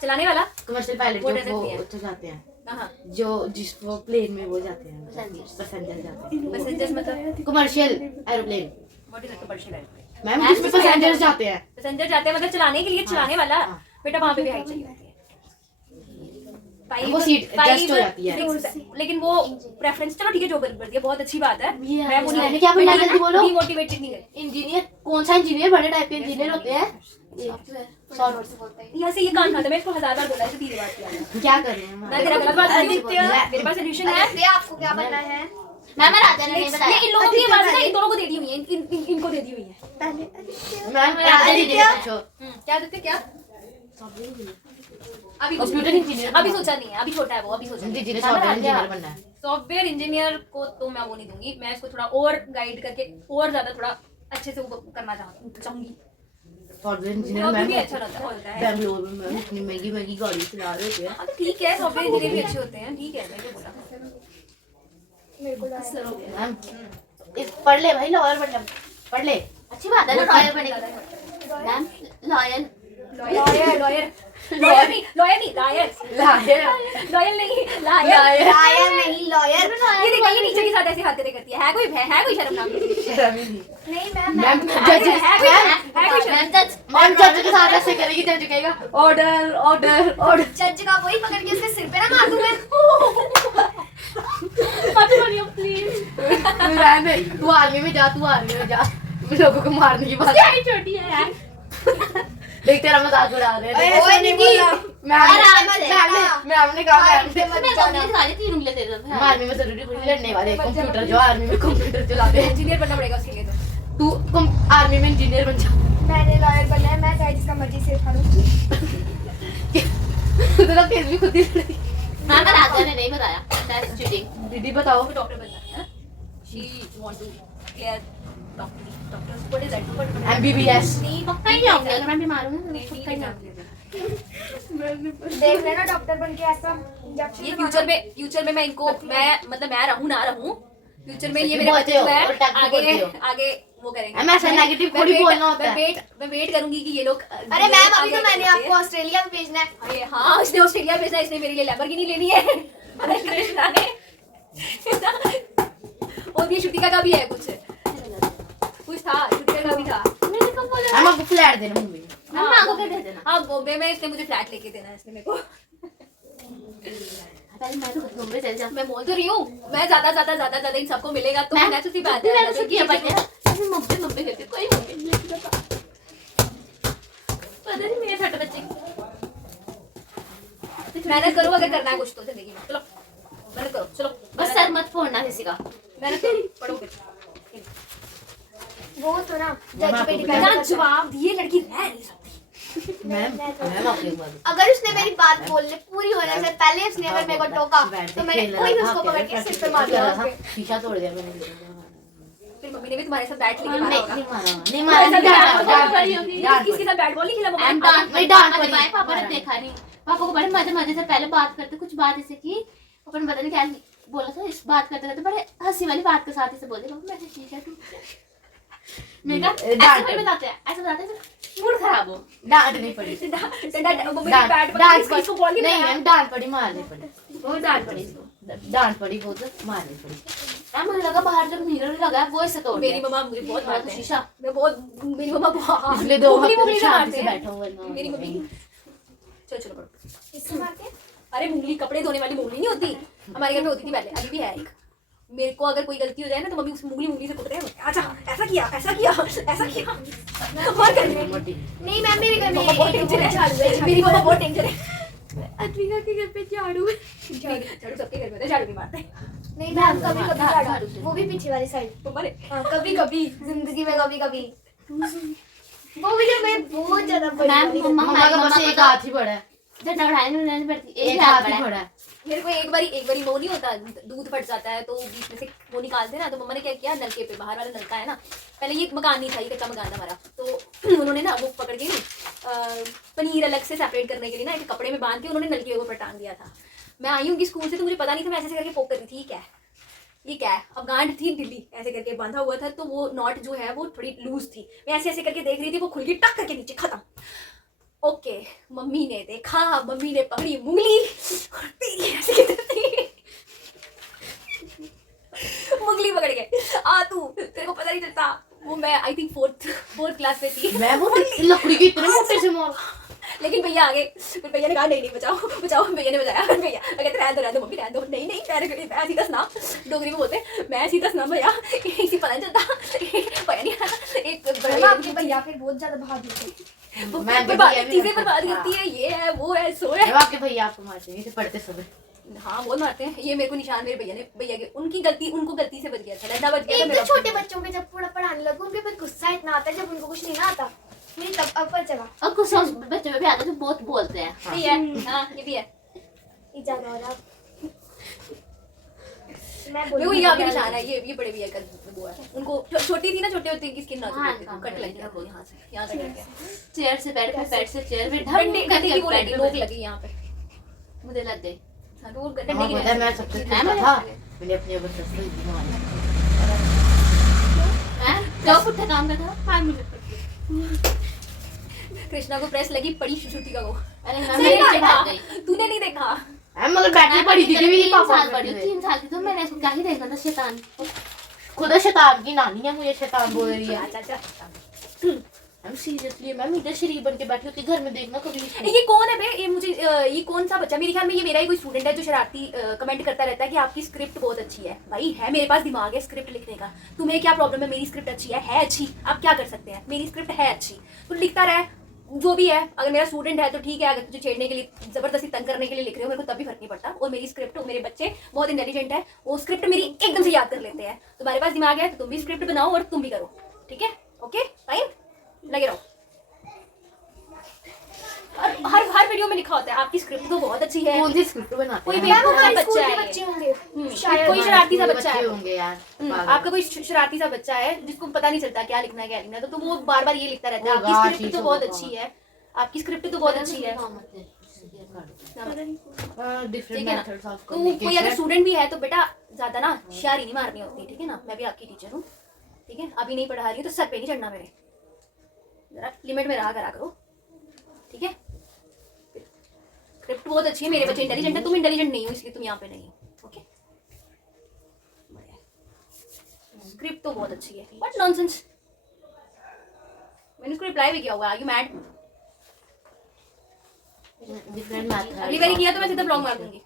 चलाने वाला कमर्शियल पायलट वो जो रहते वो हैं। तो जाते हैं, हाँ जो जिस वो प्लेन में वो जाते हैं, पैसेंजर जाते हैं, पैसेंजर्स मतलब commercial aeroplane what is it commercial airplane? Ma'am जिसमें पैसेंजर्स जाते हैं। पैसेंजर जाते हैं मतलब चलाने के लिए, चलाने वाला बेटा वहाँ पे भी हाइट चाहिए होती है। वो सीट एडजस्ट हो जाती है। लेकिन वो प्रेफरेंस चलो ठीक है जो बढ़ती है बहुत अच्छी बात है। मैं वो मैंने क्या बनना है जल्दी बोलो। डिमोटिवेटेड नहीं कर। इंजीनियर कौन सा इंजीनियर, बड़े टाइप के इंजीनियर होते हैं। यहाँ से ये कान खाता, मैं इसको 1000 बार बोला है, सीधी बात किया। क्या कर रहे हैं मैं तेरा गलत बात कर रही हूँ। मेरे पास सोल्यूशन है। अदित्य आपको क्या बनना है? मैम राजा ने नहीं बताया। ये इन लोगों की आवाज ना इन दोनों को दे दी हुई है, इनको दे दी हुई है। पहले अदित्य मैम राजा दीदी को पूछो। क्या देते क्या? अभी कंप्यूटर इंजीनियर अभी सोचा नहीं है, अभी छोटा है वो, अभी सोचा नहीं। दीदी ने सॉफ्टवेयर इंजीनियर बनना है। सॉफ्टवेयर इंजीनियर को तो मैं वो नहीं दूंगी, मैं इसको थोड़ा और गाइड करके और ज्यादा थोड़ा अच्छे से वो करना चाहूंगी। सॉफ्टवेयर इंजीनियर जॉब मैम भी अच्छा होता है। बेंगलोर में मैम इतनी महंगी महंगी गाड़ी चला रहे होते हैं। हाँ तो ठीक है, सॉफ्टवेयर इंजीनियर भी अच्छे होते हैं, ठीक है। मैंने बोला मेरे को लॉयर मैम पढ़ ले भाई, लॉयर बनना पढ़ ले। अच्छी बात है ना, लॉयर बनेगा ma'am. Lawyer lawyer lawyer lawyer नहीं, लॉयर नहीं, लायर लॉयर नहीं, लायर लायर नहीं लॉयर। ये देखो ये नीचे के साथ ऐसे हाथ करती है कोई शर्मनाक नहीं मैम मैम जज मैम जज के साथ ऐसे करेगी, जज कहेगा ऑर्डर ऑर्डर ऑर्डर। जज का वही पकड़ के उसके सिर पे ना मार दूं मैं। प्लीज तू आर्मी में जा, तू आर्मी में जा, लोगों को मारने की बात छोटी है यार। देख तेरा मजाक उड़ा रहे हैं। ओए नहीं बोला मैम ने कहा मैं आर्मी में जरूरी कोई लड़ने वाले कंप्यूटर जो आर्मी में कंप्यूटर चलाते हैं। इंजीनियर बनना पड़ेगा उसके लिए तो। तू आर्मी में इंजीनियर बन जा। मैंने लॉयर बनना है, मैं चाहे जिसका मर्जी से खा लूं। तेरा केस भी खुद ही लड़ेगी। मैम राजा ने नहीं बताया, दैट्स चीटिंग। दीदी बताओ। डॉक्टर बनना है। She want to clear doctor what is that? MBBS पक्का ही आऊंगी अगर मैं बीमार हूं तो पक्का ही आऊंगी। देख लेना डॉक्टर बन के ऐसा इंजेक्शन। ये फ्यूचर में मैं इनको मैं रहूं ना रहूं, फ्यूचर में ये मेरे बहुत बच्चे जो हो, है और टैग भी आगे करते हो। आगे वो करेंगे। मैम ऐसा नेगेटिव थोड़ी बोलना होता है। मैं वेट करूंगी कि ये लोग। अरे मैम अभी तो मैंने आपको ऑस्ट्रेलिया में भेजना है। अरे हाँ इसने ऑस्ट्रेलिया भेजना है, इसने मेरे लिए लैम्बोर्गिनी लेनी है। अरे कृष्णा ने और ये श्रुतिका का भी है कुछ था, श्रुतिका का भी था। मैंने कब बोला? हम आपको फ्लैट देना मुंबई में। मैम मांगो के दे देना। हाँ बॉम्बे में इसने मुझे फ्लैट लेके देना है इसने मेरे को। पहले मैं तो मुंबई चल जाऊं। मैं बोल तो रही हूँ मैं ज्यादा इन सबको मिलेगा तो मैं नेचुरल सी बात है। मैंने तो किया बच्चे मैं मुंबई करती कोई मुंबई पता नहीं मेरे छोटे बच्चे मेहनत करो अगर करना है कुछ तो जिंदगी में। चलो मेहनत करो, चलो बस सर मत फोड़ना किसी का। मेहनत करो, पढ़ो फिर। वो तो ना मैं जज पे आपको डिपेंड बिना जवाब दिए लड़की रह नहीं सकती। मैम आपको एक बात अगर उसने मेरी बात बोलने पूरी होने से पहले उसने अगर मेरे को टोका तो मैंने वही उसको पकड़ के सिर पे मार दिया। शीशा तोड़ दिया मैंने। फिर मम्मी ने भी तुम्हारे साथ बैट लेके नहीं मारा होगा। नहीं मारा नहीं मारा किसके साथ बैट बॉल नहीं खेला मम्मी ने? मैं डांट पड़ी। पापा ने देखा नहीं, पापा को बड़े मजे मजे से पहले बात करते, कुछ बात ऐसे की पापा ने पता नहीं क्या बोला था, इस बात करते करते बड़े हंसी वाली बात के साथ इसे बोलते पापा मैं ठीक है तू मैं कहा ऐसे बताते हैं, ऐसे बताते हैं मूड खराब हो। डांट नहीं पड़ी। मम्मी ने बैट पकड़ के इसको बॉल नहीं मैम डांट पड़ी मारनी पड़ी। वो डांट पड़ी इसको। डांट पड़ी बहुत मारनी पड़ी। मैम मुझे लगा बाहर जब मिरर लगा है वो ऐसे तोड़ मेरी दिया। मम्मा मुझे बहुत मारते हैं। शीशा मैं बहुत मेरी मम्मा बहुत पिछले 2 मुगली हफ्ते से शांति मारते से हैं। बैठा हुआ मेरी मम्मी चलो चलो पढ़ो। इससे मारते हैं? अरे मुंगली कपड़े धोने वाली मुंगली नहीं होती, हमारे घर में होती थी पहले, अभी भी है एक। मेरे को अगर कोई गलती हो जाए ना तो मम्मी उस मुंगली से कुटते हैं, अच्छा ऐसा किया ऐसा किया ऐसा किया। और घर में नहीं मैम मेरे घर में मम्मा बहुत टेंशन है, मेरी मम्मा बहुत टेंशन है। अद्विका के घर पे झाड़ू है। झाड़ू सबके घर में होता है, झाड़ू नहीं मारते। नहीं मैम कभी कभी झाड़ू, वो भी पीछे वाली साइड। मम्मा ने कभी कभी जिंदगी में कभी कभी वो भी जब मैं बहुत ज्यादा बड़ी मैम, वाली मम्मा मम्मा का बस एक हाथ ही बड़ा है। जब नवरानी में पड़ती एक हाथ ही बड़ा है। मेरे को एक बारी वो नहीं होता, दूध फट जाता है तो बीच में से वो निकालते हैं ना, तो मम्मा ने क्या किया, नलके पे बाहर वाला नलका है ना, पहले ये मकान नहीं था, ये कच्चा मकान था हमारा, तो उन्होंने ना वो पकड़ के पनीर अलग से सेपरेट करने के लिए ना एक कपड़े में बांध के उन्होंने नलके के ऊपर टांग दिया था। मैं आई हूँ कि स्कूल से तो मुझे पता नहीं था, मैं ऐसे करके पोक कर रही थी, ये क्या है, अब गांठ थी ढीली ऐसे करके बांधा हुआ था, तो वो नॉट जो है वो थोड़ी लूज थी, मैं ऐसे ऐसे करके देख रही थी, वो खुल गई टक करके नीचे, खत्म। ओके मम्मी ने देखा, मम्मी ने पकड़ी मुंगली और तेरी ऐसे करती मुंगली पकड़ के, आ तू, तेरे को पता नहीं चलता, वो मैं आई थिंक फोर्थ क्लास में थी। मैं वो लकड़ी की इतने मोटे से मार। लेकिन भैया आ गए, फिर भैया ने कहा नहीं बचाओ बचाओ, भैया ने बचाया। भैया मैं कहते रहने दो मम्मी, रहने दो, नहीं मैं सीधा सुना, डोगरी में बोलते मैं सीधा सुना भैया, इसी पता नहीं चलता भैया नहीं आता। एक आपके भैया फिर बहुत ज्यादा बहादुर थे। वो मैं चीजें बर्बाद करती है, ये है वो है सो है। आपके भैया आपको मारते हैं, इसे पढ़ते समय। हाँ बहुत मारते हैं, ये मेरे को निशान मेरे भैया के उनकी गलती, उनको गलती से बच गया था, डंडा बच गया था एक मेरा। तो छोटे बच्चों पे जब थोड़ा पढ़ाने लगो उनके पास गुस्सा इतना आता है, जब उनको कुछ नहीं ना आता मेरी तब अब पर चला और कुछ बच्चों में भी आते हैं जो बहुत बोलते हैं। सही है, हाँ ये भी है। इजाजत हो रहा मैं देखो ये आपके निशान है, ये बड़े भैया का वो है, उनको छोटी थी ना, छोटे होते की स्किन नाजुक हाँ, होती थी, कट लग गया वो यहाँ से लग गया, चेयर से बैठ पे, पेट से चेयर पे डंडे गंदे की वो लगी, नोक लगी यहाँ पे, मुझे लग गई। हाँ, तो वो हाँ, डंडे की पता है, मैं सबसे छोटा था, मैंने अपनी जबरदस्ती मारा। मैं जो पुट्ठा काम करता था 5 मिनट कृष्णा को प्रेस लगी, पड़ी सुश्रुति का वो। अरे मैं सही नीचे बात भाग है, गई। तूने नहीं देखा? मगर बैटरी पड़ी थी मेरी 3 पापा साल बड़ी 3 साल की, तो मैंने इसको क्या ही देखा था, शैतान। खुद शैतान की नानी है, मुझे शैतान बोल रही है। अच्छा हम सीरियसली मैम इधर शरीफ बन के बैठी होती, घर में देखना कभी इसको। ये कौन है बे, ये मुझे ये कौन सा बच्चा, मेरे ख्याल में ये मेरा ही कोई स्टूडेंट है जो शरारती कमेंट करता रहता है कि आपकी स्क्रिप्ट बहुत अच्छी है। भाई है, मेरे पास दिमाग है स्क्रिप्ट लिखने का, तुम्हें क्या प्रॉब्लम है? मेरी स्क्रिप्ट अच्छी है अच्छी, आप क्या कर सकते हैं, मेरी स्क्रिप्ट है अच्छी, तो लिखता रहे जो भी है। अगर मेरा स्टूडेंट है तो ठीक है, अगर तुझे छेड़ने के लिए, जबरदस्ती तंग करने के लिए लिख रहे हो, मेरे को तब भी फर्क नहीं पड़ता। और मेरी स्क्रिप्ट, मेरे बच्चे बहुत इंटेलिजेंट है, वो स्क्रिप्ट मेरी एकदम से याद कर लेते हैं। तुम्हारे पास दिमाग है तो तुम भी स्क्रिप्ट बनाओ और तुम भी करो, ठीक है? ओके फाइन, लगे रहो। और हर वीडियो में लिखा होता है आपकी स्क्रिप्ट तो बहुत अच्छी है, कौन सी स्क्रिप्ट बनाते कोई हैं? बेवकूफ सा स्कूल बच्चा के है, बच्चे होंगे शायद कोई शरारती सा बच्चा बच्चे है, होंगे यार। आपका कोई शरारती सा बच्चा है जिसको पता नहीं चलता क्या लिखना है क्या लिखना है, तो वो बार बार ये लिखता रहता है होगा, आपकी स्क्रिप्ट ठीक तो बहुत होगा। अच्छी है, आपकी स्क्रिप्ट तो बहुत अच्छी है। डिफरेंट ठीक है ना? मेथड्स ऑफ तो कोई अगर कम्युनिकेशन। स्टूडेंट भी है तो बेटा ज्यादा ना होशियारी नहीं मारनी होती, ठीक है ना? मैं भी आपकी टीचर हूँ, ठीक है? अभी नहीं पढ़ा रही हूँ तो सर पे नहीं चढ़ना मेरे, जरा लिमिट में रहा करा करो, ठीक है? स्क्रिप्ट बहुत अच्छी है, मेरे बच्चे इंटेलिजेंट है, तुम इंटेलिजेंट नहीं हो इसलिए तुम यहाँ पे नहीं हो, ओके? स्क्रिप्ट तो बहुत अच्छी है, बट नॉनसेंस। मैंने उसको रिप्लाई भी किया हुआ, are you mad? Different methods. अगली बार किया तो मैं सीधा ब्लॉग मार दूंगी।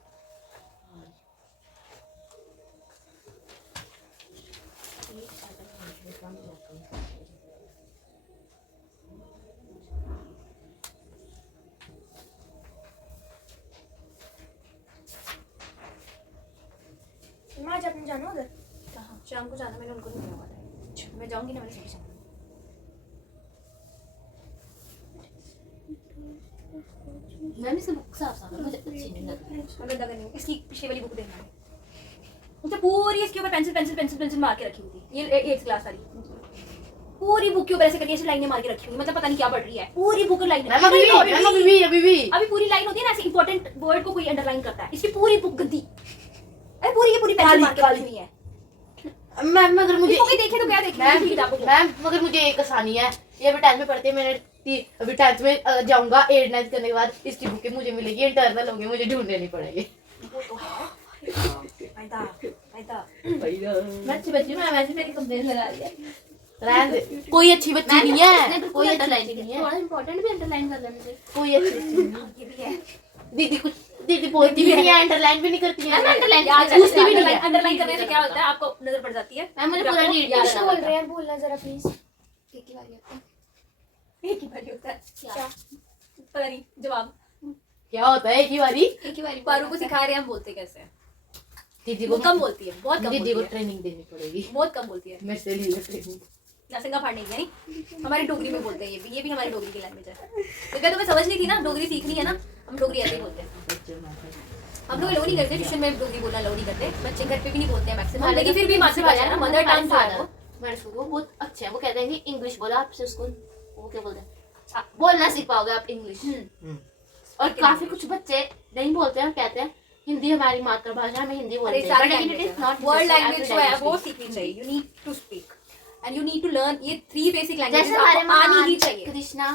शाम को जाना, मैंने उनको नहीं बोला था। मैं जाऊंगी ना, मैंने सुबह जाना। मैम इसकी बुक साफ साफ मुझे अच्छी नहीं लगी। मैं गंदा करनी हूँ। इसकी पिछली वाली बुक देखना है, मुझे पूरी इसके ऊपर पेंसिल पेंसिल पेंसिल पेंसिल मार के रखी हुई थी। ये 8th क्लास वाली पूरी बुक के ऊपर ऐसे करके ऐसे लाइनें मार के रखी हुई, मतलब पता नहीं क्या पढ़ रही है। पूरी बुक लाइन मैम अभी भी अभी पूरी लाइन होती है ना, ऐसे इंपॉर्टेंट वर्ड को कोई अंडरलाइन करता है। इसकी पूरी बुक गंदी, अरे पूरी की पूरी पेंसिल मार के रखी हुई है। मैम मगर मुझे कोई देखे तो क्या देखे किताबों को। मैम मगर मुझे एक आसानी है, ये अभी 10th में पढ़ती है, मैंने अभी 10th में जाऊंगा 8th 9th करने के बाद इसकी बुकें मुझे मिलेगी, इंटरनल होंगे, मुझे ढूंढने नहीं पड़ेंगे। वो तो है फायदा फायदा। मैं अच्छी बच्ची, मैं वैसे मेरी कंप्लेंट लगा रही है। रहने दे, कोई अच्छी बच्ची नहीं है, कोई अंडरलाइन नहीं है, थोड़ा इंपॉर्टेंट भी अंडरलाइन कर लेने से। कोई अच्छी बच्ची नहीं है। ये भी है। दीदी बोलती भी नहीं है, अंडरलाइन भी नहीं करती है। पूछती भी नहीं है। अंडरलाइन करने से क्या होता है, आपको नजर पड़ जाती है। मैम मुझे पूरा रीड याद कुछ बोल रहे हैं, बोलना जरा प्लीज। एक ही बार होता है। एक ही बारी होता है क्या, पता नहीं जवाब। क्या होता है एक ही बारी? एक ही बार पारू को सिखा रहे हैं हम बोलते कैसे हैं। दीदी वो को कम बोलती है, बहुत कम दीदी बोलती को है, ट्रेनिंग देनी पड़ेगी, बहुत कम बोलती है। मेरे से ले लो ट्रेनिंग। नरसिंगा फाड़ने की यानी हमारी डोगरी में बोलते हैं। ये भी हमारी डोगरी की लैंग्वेज है। क्योंकि तुम्हें समझ नहीं थी ना, डोगरी सीखनी है ना, हम डोगरी ऐसे ही बोलते हैं। हम लोग लो नहीं करते, ट्यूशन में डोगरी बोलना लो नहीं करते, बच्चे घर पे भी नहीं बोलते हैं मैक्सिमम, लेकिन फिर भी मातृभाषा है ना, मदर टंग जो है वो। मेरे स्कूल वो बहुत अच्छे हैं, वो कहते हैं कि इंग्लिश बोला आपसे स्कूल, वो क्या बोलते हैं, बोलना सीख पाओगे आप इंग्लिश। और काफी कुछ बच्चे नहीं बोलते हैं और कहते हैं हिंदी हमारी मातृभाषा, हमें हिंदी बोलते हैं, but again it is not world necessary language as जो a है language. वो सीखनी चाहिए। You need to speak and you need to learn. ये 3 बेसिक जैसे लैंग्वेजेस हमारे आपको आनी ही महान चाहिए। कृष्णा,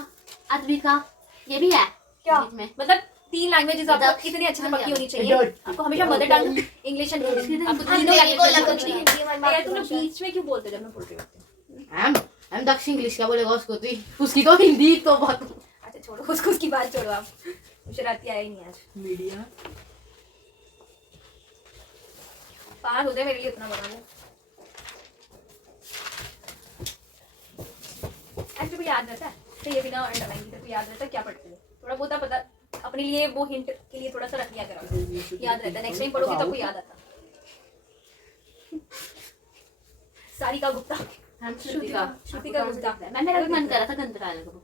अद्विका, ये भी है क्या? में। मतलब 3 लैंग्वेजेस आपको इतनी अच्छे से पक्की होनी चाहिए। आपको हमेशा mother tongue English and Hindi, आपको तीनों लैंग्वेज बोलनी है। यार तुम लोग बीच में क्यों बोलते हो जब मैं बोल रही हूँ? हम दक्षिण इंग्लिश क्या बोलेगा उसको, तो उसकी तो हिंदी तो बहुत अच्छा छोड़ो उसकी बात छोड़ो आप, शरारती आया ही नहीं आज। मीडिया। पास होते मेरे लिए इतना बना लो। ऐसे भी याद रहता है तो ये बिना अंडरलाइन के याद रहता है क्या पढ़ते हो, थोड़ा बहुत पता अपने लिए वो हिंट के लिए थोड़ा सा रख लिया करो, याद रहता है। नेक्स्ट टाइम पढ़ोगे तब को याद आता। सारिका गुप्ता, हम श्रुतिका श्रुतिका गुप्ता। मैं मेरा भी मन कर रहा था गंद डालने को,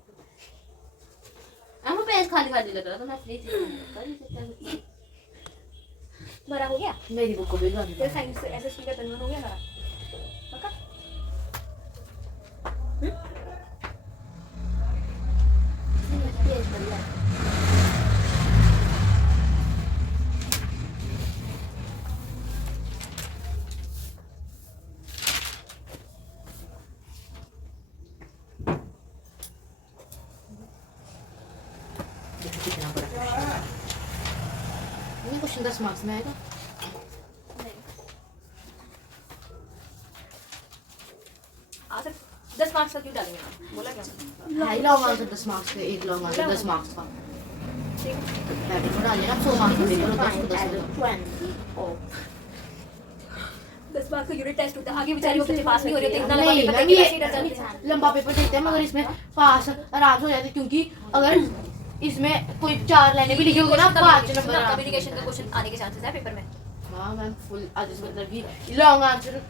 हम पेज खाली खाली लग रहा था, मैं फ्री थी। बड़ा हो गया मेरी बुक को भी गाने तेरे साइंस एसएसटी का कन्वर्ट हो गया ना पक्का। कितना बड़ा क्वेश्चन, ये क्वेश्चन 10 मार्क्स में आएगा। आसर 10 मार्क्स का क्यों डालेंगे आप, बोला क्या? हाई लॉन्ग आंसर 10 मार्क्स के, एक लॉन्ग आंसर 10 मार्क्स का। बैटिंग को डालिए ना 100 मार्क्स का पेपर होता है, उसको 10 दो। 10 मार्क्स का यूनिट टेस्ट होता है, आगे बेचारी वो बच्चे पास नहीं हो रहे थे, इतना लंबा नहीं पेपर मैम, देके वैसे ही डर जाती है। ये लंबा पेपर देते हैं मगर इसमें पास आराम से हो जाते, क्योंकि अगर इसमें कोई 4 लाइनें भी लिखी होगी ना 5 नंबर। कम्युनिकेशन का क्वेश्चन आने के चांसेस है पेपर में। हाँ मैम फुल आज इस मतलब कि लॉन्ग आंसर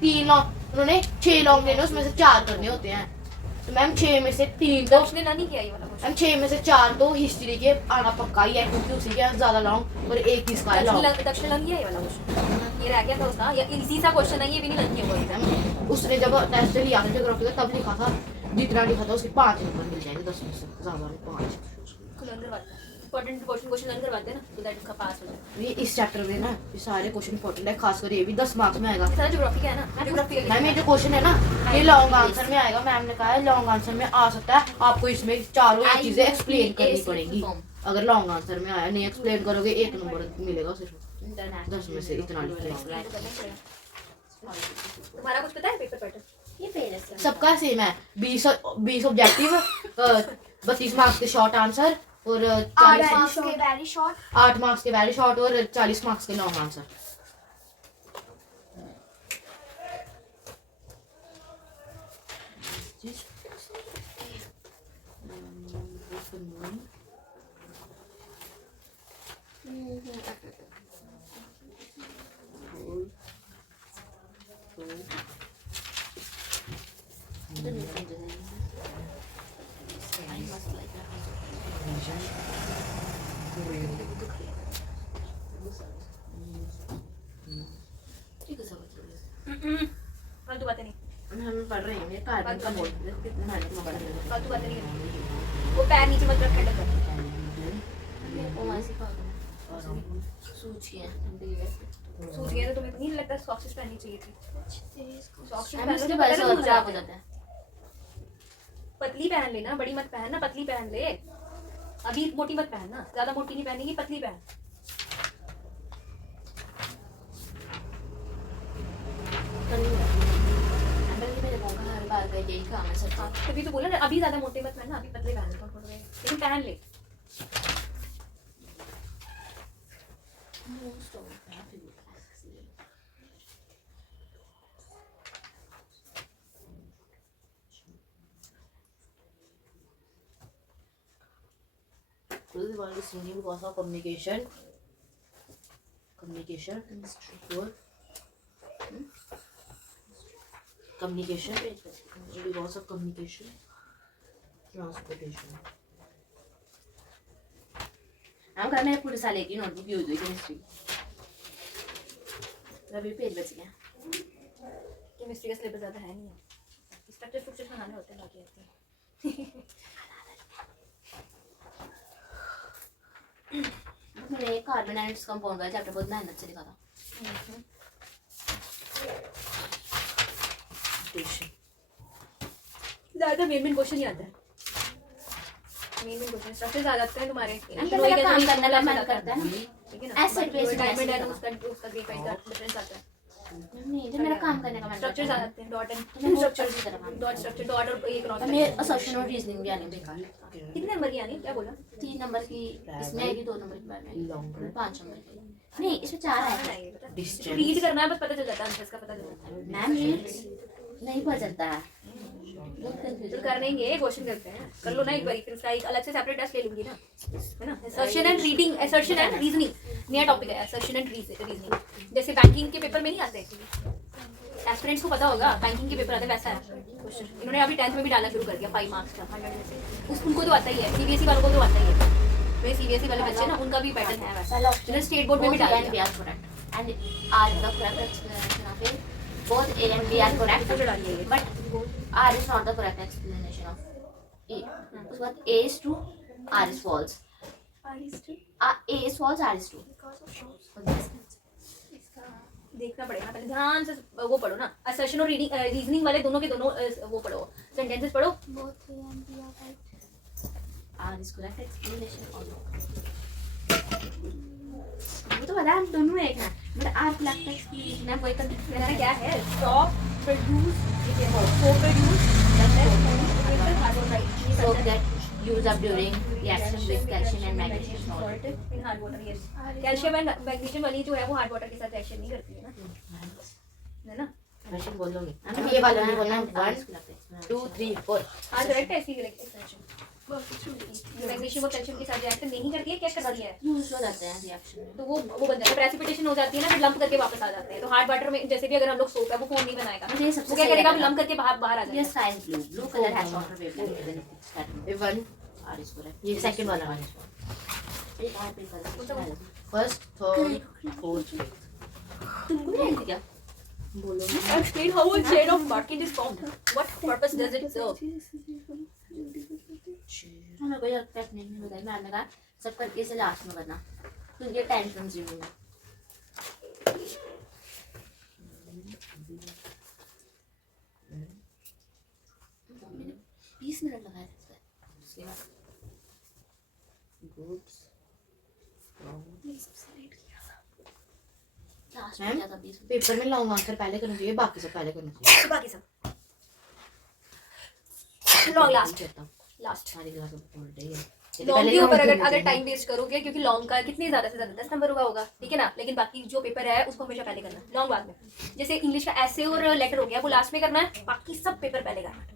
3 लॉन्ग, उन्होंने 6 लॉन्ग लेने, उसमें से 4 करने होते हैं, तो मैम 6 में से 3 तो उसने ना नहीं किया ये वाला क्वेश्चन। मैम 6 में से 4 तो हिस्ट्री के आना पक्का ही है, क्योंकि उसी के ज्यादा लॉन्ग और एक इसका है लॉन्ग। दक्षिण लंग ये वाला क्वेश्चन ये रह गया था उसका, या इजी सा क्वेश्चन है ये भी नहीं लंग किया हुआ। मैम उसने जब टेस्ट लिया था ज्योग्राफी का तब लिखा था, जितना लिखा था उसके 5 नंबर मिल जाएंगे 10 में से, ज्यादा नहीं 5। लर्न करवाते हैं इंपॉर्टेंट क्वेश्चन लर्न करवाते हैं ना, तो दैट उसका पास हो जाए। ये इस चैप्टर में ना ये सारे क्वेश्चन इंपॉर्टेंट है, खासकर ये भी 10 मार्क्स में आएगा। सारा ज्योग्राफी का है ना, ज्योग्राफी मैम ये जो क्वेश्चन है ना ये लॉन्ग आंसर में आएगा, मैम ने कहा है लॉन्ग आंसर में आ सकता है, आपको इसमें चारों ये चीजें एक्सप्लेन करनी पड़ेगी। अगर लॉन्ग आंसर में आया नहीं एक्सप्लेन करोगे 1 नंबर मिलेगा सिर्फ 10 में से, इतना लिखना है। तुम्हारा कुछ पता है पेपर पैटर्न? ये पेज है सबका सेम है, 20 ऑब्जेक्टिव, 32 मार्क्स के शॉर्ट आंसर और 8 मार्क्स के वेरी शॉर्ट, 8 मार्क्स के वेरी शॉर्ट और 40 मार्क्स के long answer. The new pages. I must like that. ठीक है सब फालतू बातें नहीं, हम पढ़ रहे हैं कार्बन का मोल कितना मेहनत में पढ़ रहे हैं। फालतू बातें नहीं करनी। वो पैर नीचे मत रख, ठंडक कर। वो ऐसे पागल सूची है सूझ गया तो तुम्हें नहीं लगता सॉक्सेस पहननी चाहिए थी? सॉक्सेस हम पहनो उसके तो बाद पता से नहीं खराब हो चलता जाता है। पतली पहन लेना, बड़ी मत पहनना, पतली पहन ले। अभी मोटी मत पहनना, ज्यादा मोटी नहीं पहनेगी, पतली पहन। हर बार का यही काम है सब। हाँ, तभी तो बोला ना, अभी ज्यादा मोटे मत पहनना, अभी पतले पहन ले, लेकिन पहन ले। This one is singing because of communication. Communication. What? Communication. Because of communication. Transportation. हम घर में पूरे साल एक ही नोटबुक यूज हुई केमिस्ट्री। अभी पेज बच गया। केमिस्ट्री का सिलेबस ज्यादा है नहीं, स्ट्रक्चर बनाने होते हैं बाकी आते मैंने कार्बन एंड कंपाउंड का चैप्टर बहुत मेहनत से लिखा था। ज्यादा मेन क्वेश्चन ही आता है। मेन क्वेश्चन स्ट्रक्चर्स आ जाते हैं तुम्हारे। मेरा काम करने का मन करता है ना। ठीक है ना, Acid base डायमंड है acid उसका ग्रेफाइट का डिफरेंस आता है। नहीं, जब मेरा काम करने का मन करता स्ट्रक्चर्स आ है जाते हैं, डॉट तो मैं एंड बहुत स्ट्रक्चर, अच्छी तरह काम डॉट स्ट्रक्चर, डॉट और एक क्रॉस। मैं असर्शन और रीजनिंग भी आनी बेकार। कितने नंबर की आनी, क्या बोला? 3 नंबर की इसमें आएगी, 2 नंबर की बाद में Longer. 5 नंबर की। नहीं, इसमें 4 आएगा। Distance. रीड करना है, बस पता चल जाता है, आंसर्स का पता चल जाता है। मैम रीड नहीं पता चलता है। बहुत तो कंफ्यूजन कर लेंगे, क्वेश्चन करते हैं, कर लो ना एक बार, फिर उसका एक अलग से सेपरेट टेस्ट ले लूंगी ना, है ना। Assertion and reading, assertion and reasoning नया टॉपिक है, असर्शन एंड रीजनिंग। जैसे बैंकिंग के पेपर में नहीं आते, एस्पिरेंट्स को पता होगा बैंकिंग के पेपर आते, वैसा है क्वेश्चन। इन्होंने अभी 10th में भी डालना शुरू कर दिया 5 मार्क्स का, 100 में से। उनको तो आता ही है, सीबीएसई वालों को तो आता ही है। वे सीबीएसई वाले बच्चे ना, उनका भी पैटर्न है वैसा। इन्होंने स्टेट बोर्ड में भी डाल दिया। and R is the correct explanation of it. Both A and B are correct, but R is not the correct explanation of A. उसके बाद A is true, R is false. A is false, R is true. देखना पड़ेगा पहले, ध्यान से वो पढ़ो ना, असर्शन और रीडिंग रीजनिंग वाले दोनों के दोनों वो पढ़ो, सेंटेंसेस पढ़ो। Both A and B are right. R is correct explanation or no. वो तो पता है, हम दोनों एक हैं, but R correct explanation है, वही कंफ्यूज मेरा क्या है, स्टॉप प्रोड्यूस, को produce, so that use up during reaction with calcium and magnesium salt. In hard water. Yes, calcium and magnesium वाली जो है वो हार्ड वाटर के साथ रिएक्शन नहीं करती है ना, है ना। क्वेश्चन बोलोगे हम ये वाला नहीं बोलना। 1 2 3 4 हाँ करेक्ट है, इसकी एक्सटेंशन मैग्नीशियम और कैल्शियम के साथ रिएक्शन नहीं करती है, क्या करती है, यूज हो जाते हैं रिएक्शन में। तो वो बन जाता है, प्रेसिपिटेशन हो जाती है ना, फिर लंप करके वापस आ जाते हैं। तो हार्ड वाटर में जैसे भी अगर हम लोग सोप है, वो फोन नहीं बनाएगा, मुझे ये सबसे वो क्या सही करेगा, लगा। लंप करके बाहर आ ये जाएगा। Science blue colour has shorter wavelength than it's starting. ये 1 R is correct. ये सेकंड वाला है। एक और पेपर फर्स्ट थर्ड फोर्थ तुमको भी आएगी क्या? बोलो Explain how a chain of Parkin is formed. What purpose does it serve? हमें कोई टेक्निक नहीं बताई, मैंने कहा सब करके इसे लास्ट में करना, तो ये टाइम कंज्यूमिंग है। मैंने 20 मिनट लगाए थे इसमें, उसके बाद गुड्स लास्ट में ज़्यादा 20 मिनट। पेपर में लॉन्ग आंसर पहले करना चाहिए, बाकी सब पहले करना चाहिए। बाकी सब लॉन्ग लास्ट लास्ट सारी क्लास बोल रही है लॉन्ग के ऊपर अगर टाइम वेस्ट करोगे, क्योंकि लॉन्ग का कितने ज्यादा से ज्यादा 10 नंबर का होगा, ठीक है ना। लेकिन बाकी जो पेपर है उसको हमेशा पहले करना, लॉन्ग बाद में। जैसे इंग्लिश का ऐसे और लेटर हो गया, वो लास्ट में करना है, बाकी सब पेपर पहले करना है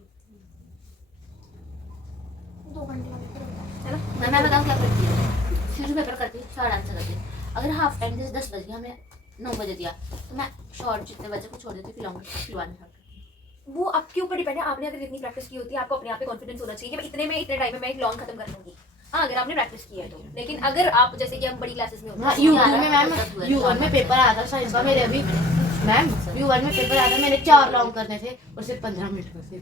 2 घंटे का पेपर होता है। है ना। मैं बताऊँ क्या करती है, शुरू पेपर करती हूँ, शॉर्ट आंसर करती हूँ। अगर हाफ टाइम जैसे 10 बज गया, हमें 9 बजे दिया, तो मैं शॉर्ट जितने बजे को छोड़ देती हूँ, फिर लॉन्ग फिर बाद में शॉर्ट करती वो आपके ऊपर डिपेंड है, आपने अगर इतनी प्रैक्टिस की होती है, आपको अपने आप पे कॉन्फिडेंस होना चाहिए कि मैं इतने टाइम में मैं एक लॉन्ग खत्म कर लूंगी। हाँ, अगर आपने प्रैक्टिस की है तो। लेकिन अगर आप जैसे कि हम बड़ी क्लासेस में होते हाँ, हैं, U2 में मैम, U1 में पेपर आया था साइंस का मेरे अभी मैम, U1 में पेपर आया था, मैंने 4 लॉन्ग करने थे और सिर्फ 15 मिनट में थे।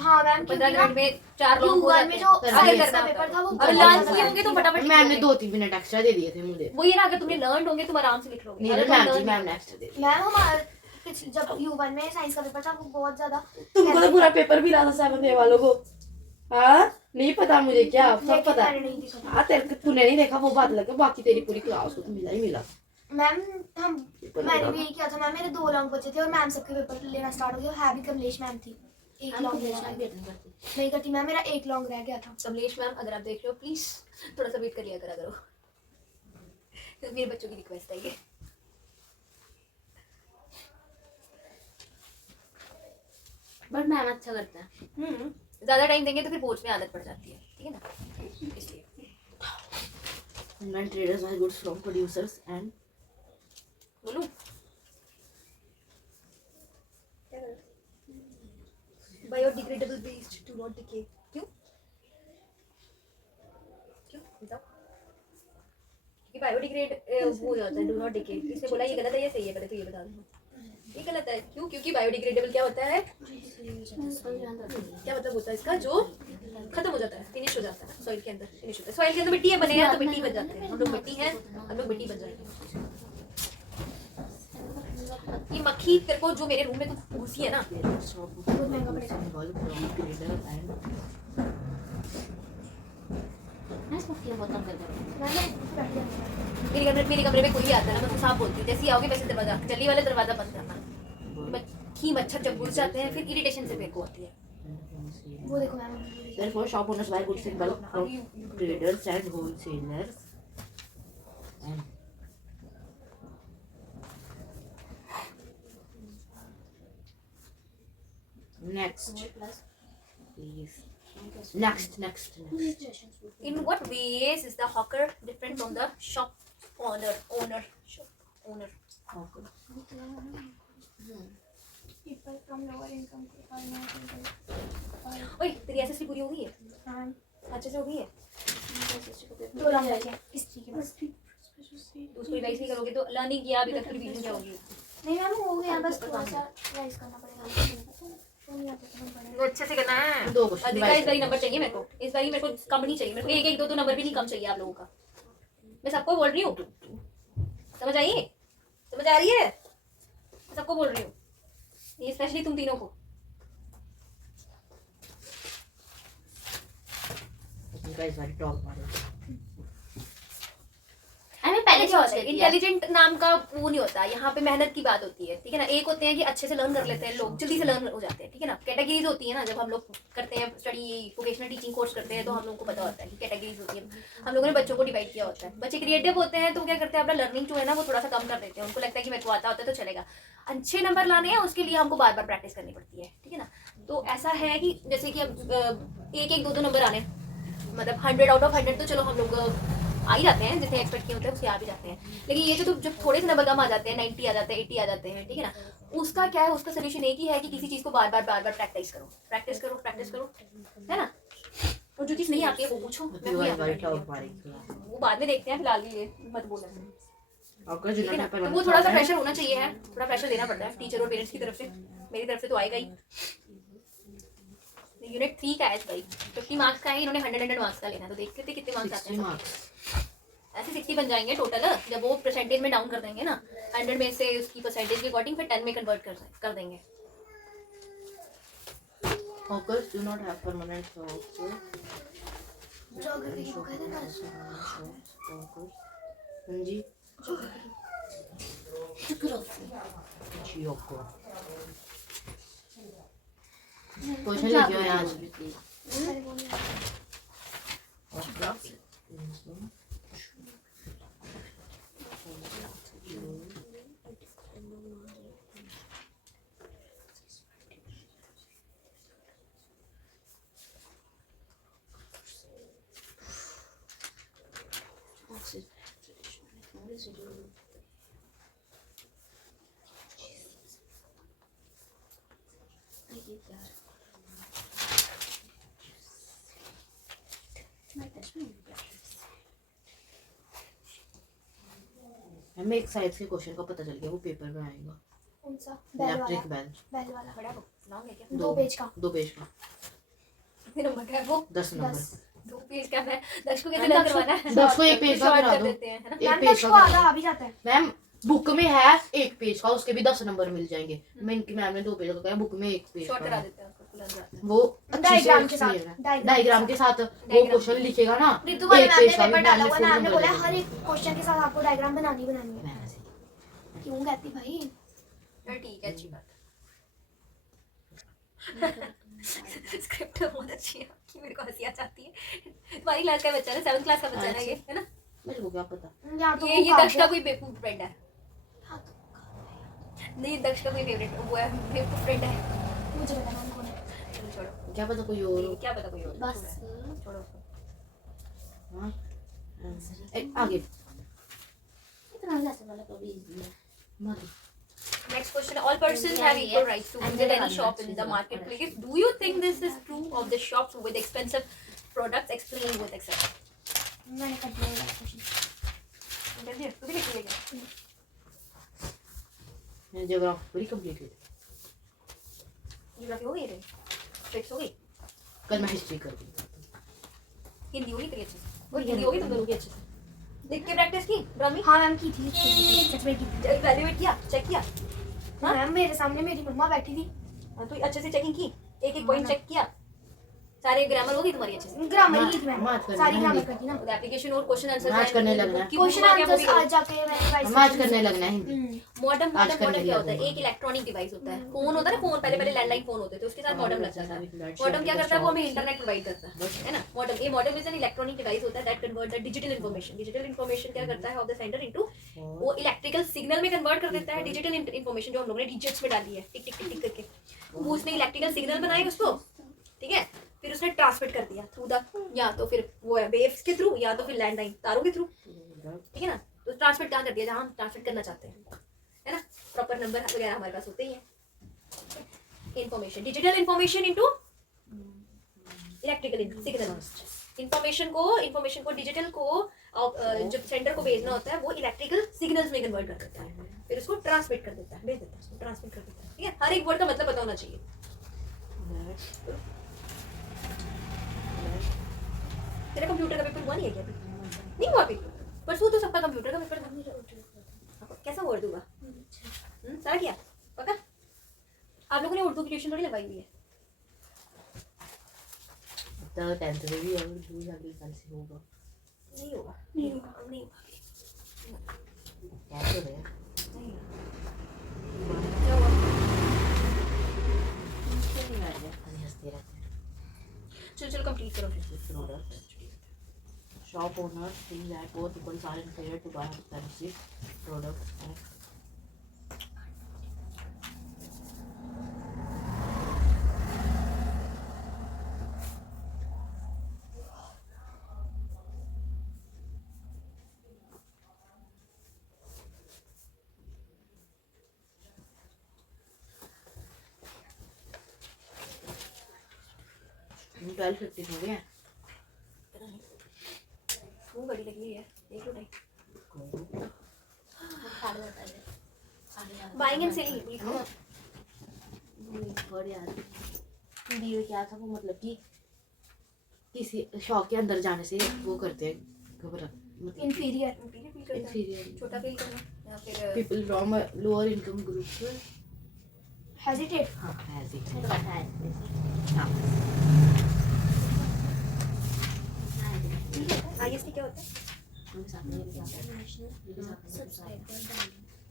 हाँ मैम, 15 मिनट में 4 लॉन्ग हो U1 जाते में हैं। जो कर अगर दिए। करना पेपर था वो और लर्न किए होंगे तो फटाफट मैम ने लिख लोगे। 2-3 मिनट एक्स्ट्रा दे दिए थे मुझे। वो ये ना, अगर तुमने लर्न होंगे तुम आराम से लिख लोगे। नहीं अगर मैम तुम जी, learn मैम नहीं ने एक्स्ट्रा दे दिए। मैम हमारे जब U1 में साइंस का पेपर था वो बहुत ज्यादा तुमको तो पूरा पेपर भी रहा था 7 वालों को। हाँ, नहीं पता मुझे, क्या सब लेकिन पता। मैंने नहीं देखा। हाँ, तेरे तूने नहीं देखा वो बात लगे, बाकी तेरी पूरी क्लास को तो मिला ही मिला। मैम मैंने भी यही किया था मैम, मेरे 2 लॉन्ग बचे थे और मैम सबके पेपर लेना स्टार्ट हो गया। है भी कमलेश मैम थी, एक लॉन्ग नहीं करती मैम, मेरा 1 लॉन्ग रह गया था। कमलेश मैम, अगर आप देख रहे हो प्लीज थोड़ा सा वेट कर लिया करो। तो मेरे बच्चों की रिक्वेस्ट है ये। बट मैम अच्छा करता है। ज्यादा टाइम देंगे तो फिर बोर्ड में आदत पड़ जाती है, ठीक है ना, इसलिए। Online traders are good from producers and बोलूं biodegradable based to not decay. क्यों बताओ? क्योंकि बायोडिग्रेड वो हो जाता है, डू नॉट डिके। इसने बोला ये गलत है या सही है, पहले तो ये बता दो। ये गलत है। क्यों? क्योंकि बायोडिग्रेडेबल क्या होता है, क्या मतलब होता है इसका, जो खत्म हो जाता है, फिनिश हो जाता है सॉइल के अंदर, फिनिश होता है। सॉइल के अंदर मिट्टी है, बने हैं तो मिट्टी बन जाते हैं। हम लोग मिट्टी हैं, हम लोग मिट्टी बन जाएंगे। ये मक्खी तेरे को जो मेरे रूम में तो घुसी है ना, बहुत महंगा पड़ेगा। मैं इसको क्यों बहुत कम कर देती हूँ। मेरे कमरे में कोई भी आता है ना, मैं तो साफ बोलती हूँ, जैसे ही आओगे वैसे दरवाजा, जल्दी वाला दरवाजा बंद करना। मक्खी मच्छर जब घुस जाते हैं फिर इरिटेशन से मेरे को होती है। वो देखो ma'am, Therefore, shop owners buy goods in bulk from traders and wholesalers. And next, please. Next. In what ways is the hawker different from the shop owner? Shop owner. people from lower income are not able ओए, तेरी SSC पूरी हो गई है? हाँ, अच्छे से हो गई है? 2 लॉन्ग बचे हिस्ट्री के बस। तो उसको रिवाइज नहीं करोगे तो लर्निंग किया अभी तक तो रिवीजन क्या होगी? नहीं मैम, हो गया, बस थोड़ा सा रिवाइज करना पड़ेगा। तो नहीं आता तो पड़ेगा। वो अच्छे से करना है। 2 क्वेश्चन अधिका इस बारी नंबर चाहिए मेरे को। इस बारी मेरे को कम नहीं चाहिए। मेरे को 1 1 2 2 नंबर भी नहीं कम चाहिए आप लोगों का। मैं सबको बोल रही हूँ। समझ आई? समझ आ रही है? मैं सबको बोल रही हूँ। ये स्पेशली तुम तीनों को। You guys are top models. मैं पहले क्या होता सोच है, रही थी यार। इंटेलिजेंट नाम का वो नहीं होता। यहाँ पे मेहनत की बात होती है, ठीक है ना। एक होते हैं कि अच्छे से लर्न कर लेते हैं लोग, जल्दी से लर्न हो जाते हैं, ठीक है ना। कैटेगरीज होती है ना, जब हम लोग करते हैं स्टडी, वोकेशनल टीचिंग कोर्स करते हैं तो हम लोगों को पता होता है कि कैटेगरीज होती है। हम लोगों ने बच्चों को डिवाइड किया होता है। बच्चे क्रिएटिव होते हैं तो क्या करते हैं, अपना लर्निंग जो है ना वो थोड़ा सा कम कर देते हैं। उनको लगता है कि मेरे को आता होता है तो चलेगा। अच्छे नंबर लाने हैं उसके लिए हमको बार बार प्रैक्टिस करनी पड़ती है, ठीक है ना। तो ऐसा है कि जैसे कि अब 1 1 2 2 नंबर आने, मतलब 100 आउट ऑफ 100 तो चलो हम लोग आ ही जाते हैं, जितने एक्सपेक्ट किए होते हैं उसके आ भी जाते हैं। लेकिन ये जो जब थोड़े से नंबर कम आ जाते हैं, 90 आ जाते हैं, 80 आ जाते हैं, ठीक है ना, उसका क्या है, उसका सोल्यूशन एक ही है कि किसी चीज़ को बार बार प्रैक्टिस करो, है ना। और जो चीज़ नहीं आती है वो पूछो, मैं You भी are आता very हूँ। top models. वो बाद में देखते हैं, फिलहाल ये मत बोलना, आपका ठीक है ना। जितना तो वो थोड़ा सा प्रेशर होना चाहिए है, थोड़ा प्रेशर देना पड़ता है टीचर और पेरेंट्स की तरफ से। मेरी तरफ से तो आएगा ही। यूनिट 3 का है भाई, 50 मार्क्स का है, इन्होंने 100 मार्क्स का लेना है। तो देखते थे कितने मार्क्स आते 60 हैं। marks. ऐसे 60 बन जाएंगे टोटल। जब वो परसेंटेज में डाउन कर देंगे ना, 100 में से उसकी परसेंटेज के अकॉर्डिंग फिर 10 में कन्वर्ट कर देंगे। Hawkers do not have permanent jobs. Geography की बुक है तेरे पास? हाँ जी, जियोको क्वेश्चन लिखे हो आज अरे वो नहीं आता। हमें एक साइड से क्वेश्चन का पता चल गया, वो पेपर में आएगा। कौन सा? बेल वाला। इलेक्ट्रिक बेल, बेल वाला बड़ा वो लॉन्ग है क्या? 2 पेज का। 2 पेज का, कितने नंबर का है वो? 10 नंबर। 10। 2 पेज का है। दक्ष को कैसे मैम, लर्न दक्ष को- करवाना है? दक्ष को एक पेज का शॉर्ट करा कर दो। देते हैं, है ना? एक मैम पेज दक्ष का को आधा आ भी जाता है। मैम बुक में है 1 पेज का, उसके भी 10 नंबर मिल जाएंगे। मैं इनकी मैम ने 2 पेज का कहा, बुक में 1 पेज शॉर्ट का करा है। देते हैं उसको, लर्न कराते हैं। वो अच्छे से डायग्राम के साथ, explain है। डायग्राम डायग्राम के साथ वो डायग्राम। क्वेश्चन लिखेगा ना, ऋतु वाले 1 मैम ने पेज का भी पेपर डाला हुआ, full मैम ने number बोला दे हर देंगे। एक क्वेश्चन के साथ आपको डायग्राम बनानी है। मैम ऐसे। क्यों कहती भाई? चल ठीक है, अच्छी बात है। स्क्रिप्ट बहुत अच्छी है कि मेरे को हंसी आ जाती है। तुम्हारी क्लास का बच्चा है, 7th क्लास का बच्चा है ना ये, है ना? मेरे को क्या पता। या तो ये वो दक्ष का काव्या- कोई बेवकूफ फ्रेंड है। हाँ, तो नहीं, दक्ष का कोई फेवरेट वो है, बेवकूफ फ्रेंड है। मुझे पता मैम कौन है। चलो छोड़ो, क्या पता कोई और हो। क्या पता कोई और बस छोड़ो उसको। हाँ? आगे इतना जैसे वाला तो भी इजी है। मारो। Next question. All persons have equal rights to visit any shop in the marketplace. Do you think this is true of the shops with expensive products? Explain with etc. मैंने कर दिया ये क्वेश्चन। तू भी लिख लेगा। मैंने ज्योग्राफी पूरी कंप्लीट की। ज्योग्राफी हो गई रे? फिक्स हो गई? कल मैं हिस्ट्री कर दी। हिंदी होगी तेरी अच्छे से? और हिंदी होगी तुम लोगों की अच्छे से? लिख के प्रैक्टिस की? ड्रामी? हाँ मैम की थी, सच में की थी। इवैल्यूएट किया? चेक किया? हाँ? मैम मेरे सामने मेरी मम्मा बैठी थी। हाँ, तो अच्छे से चेकिंग की? एक पॉइंट चेक किया? सारे ग्रामर हो गई तुम्हारी अच्छे से? ग्रामर की थी मैम, मैथ करना सारी है, ग्रामर हिंदी। करती ना। तो एप्लीकेशन और क्वेश्चन आंसर मैच करने लगना है। क्वेश्चन आंसर्स आज जाके मैंने रिवाइज हम आज करने लगना है हिंदी। मॉडर्न आज करने क्या लिया होता है? था। एक इलेक्ट्रॉनिक डिवाइस होता है। फोन होता है ना, फोन पहले लैंडलाइन फोन होते थे, उसके साथ मॉडर्न लग जाता है। मॉडर्न क्या करता है? वो हमें इंटरनेट प्रोवाइड करता है ना? मॉडर्न, ये modern is an electronic device होता है that convert the digital information. Digital information क्या करता है ऑफ द सेंडर इनटू, वो इलेक्ट्रिकल सिग्नल में कन्वर्ट कर देता है। डिजिटल इन्फॉर्मेशन जो हम लोगों ने डिजिट्स में डाली है, टिक टिक टिक टिक करके, वो उसने इलेक्ट्रिकल सिग्नल बनाए उसको, ठीक है? फिर उसने ट्रांसमिट कर दिया थ्रू द, या तो फिर वो है वेव्स के थ्रू, या तो फिर लैंडलाइन तारों के थ्रू, ठीक है ना? तो ट्रांसमिट कहाँ कर दिया? जहाँ हम ट्रांसमिट करना चाहते हैं, है ना? प्रॉपर नंबर वगैरह हमारे पास होते ही हैं। Information, digital information into electrical signal. Information को डिजिटल को जब सेंडर को भेजना होता है, वो इलेक्ट्रिकल सिग्नल्स में कन्वर्ट कर देता है, फिर उसको ट्रांसमिट कर देता है, भेज देता है उसको, ट्रांसमिट कर देता है, ठीक है? हर एक वर्ड का मतलब पता होना चाहिए। तेरा कंप्यूटर का पेपर हुआ नहीं है क्या अभी? नहीं हुआ अभी? परसों तो सबका कंप्यूटर का पेपर था। कैसा हुआ उर्दू का? सारा किया? पक्का? आप लोगों ने उर्दू की ट्यूशन थोड़ी लगवाई हुई है? तो 10th में भी और 2 अगले साल से होगा। नहीं होगा, नहीं होगा, अब नहीं होगा। कैसे हो गया? नहीं होगा। क्या हुआ? नहीं आ गया, खाली हंसते रहते हैं। चलो कंप्लीट करो फिर। Product. Shop owners think that both people are in favor to buy expensive products and हम 12:15 हो गए हैं। वो घड़ी लगी हुई है, देख लो टाइम। साढ़े बता दे। बाइंग एंड सेलिंग लिखो। और यार हिंदी में क्या था वो, मतलब कि किसी शॉप के अंदर जाने से वो करते हैं घबरा, मतलब इंफीरियर। इंफीरियर फील करता है, inferior छोटा फील करना, या फिर people from a lower income group। Hesitate. हाँ ऐसे ही। तो बता है। हाँ आईएसटी क्या होता है? हम साथ में लेके जाते हैं।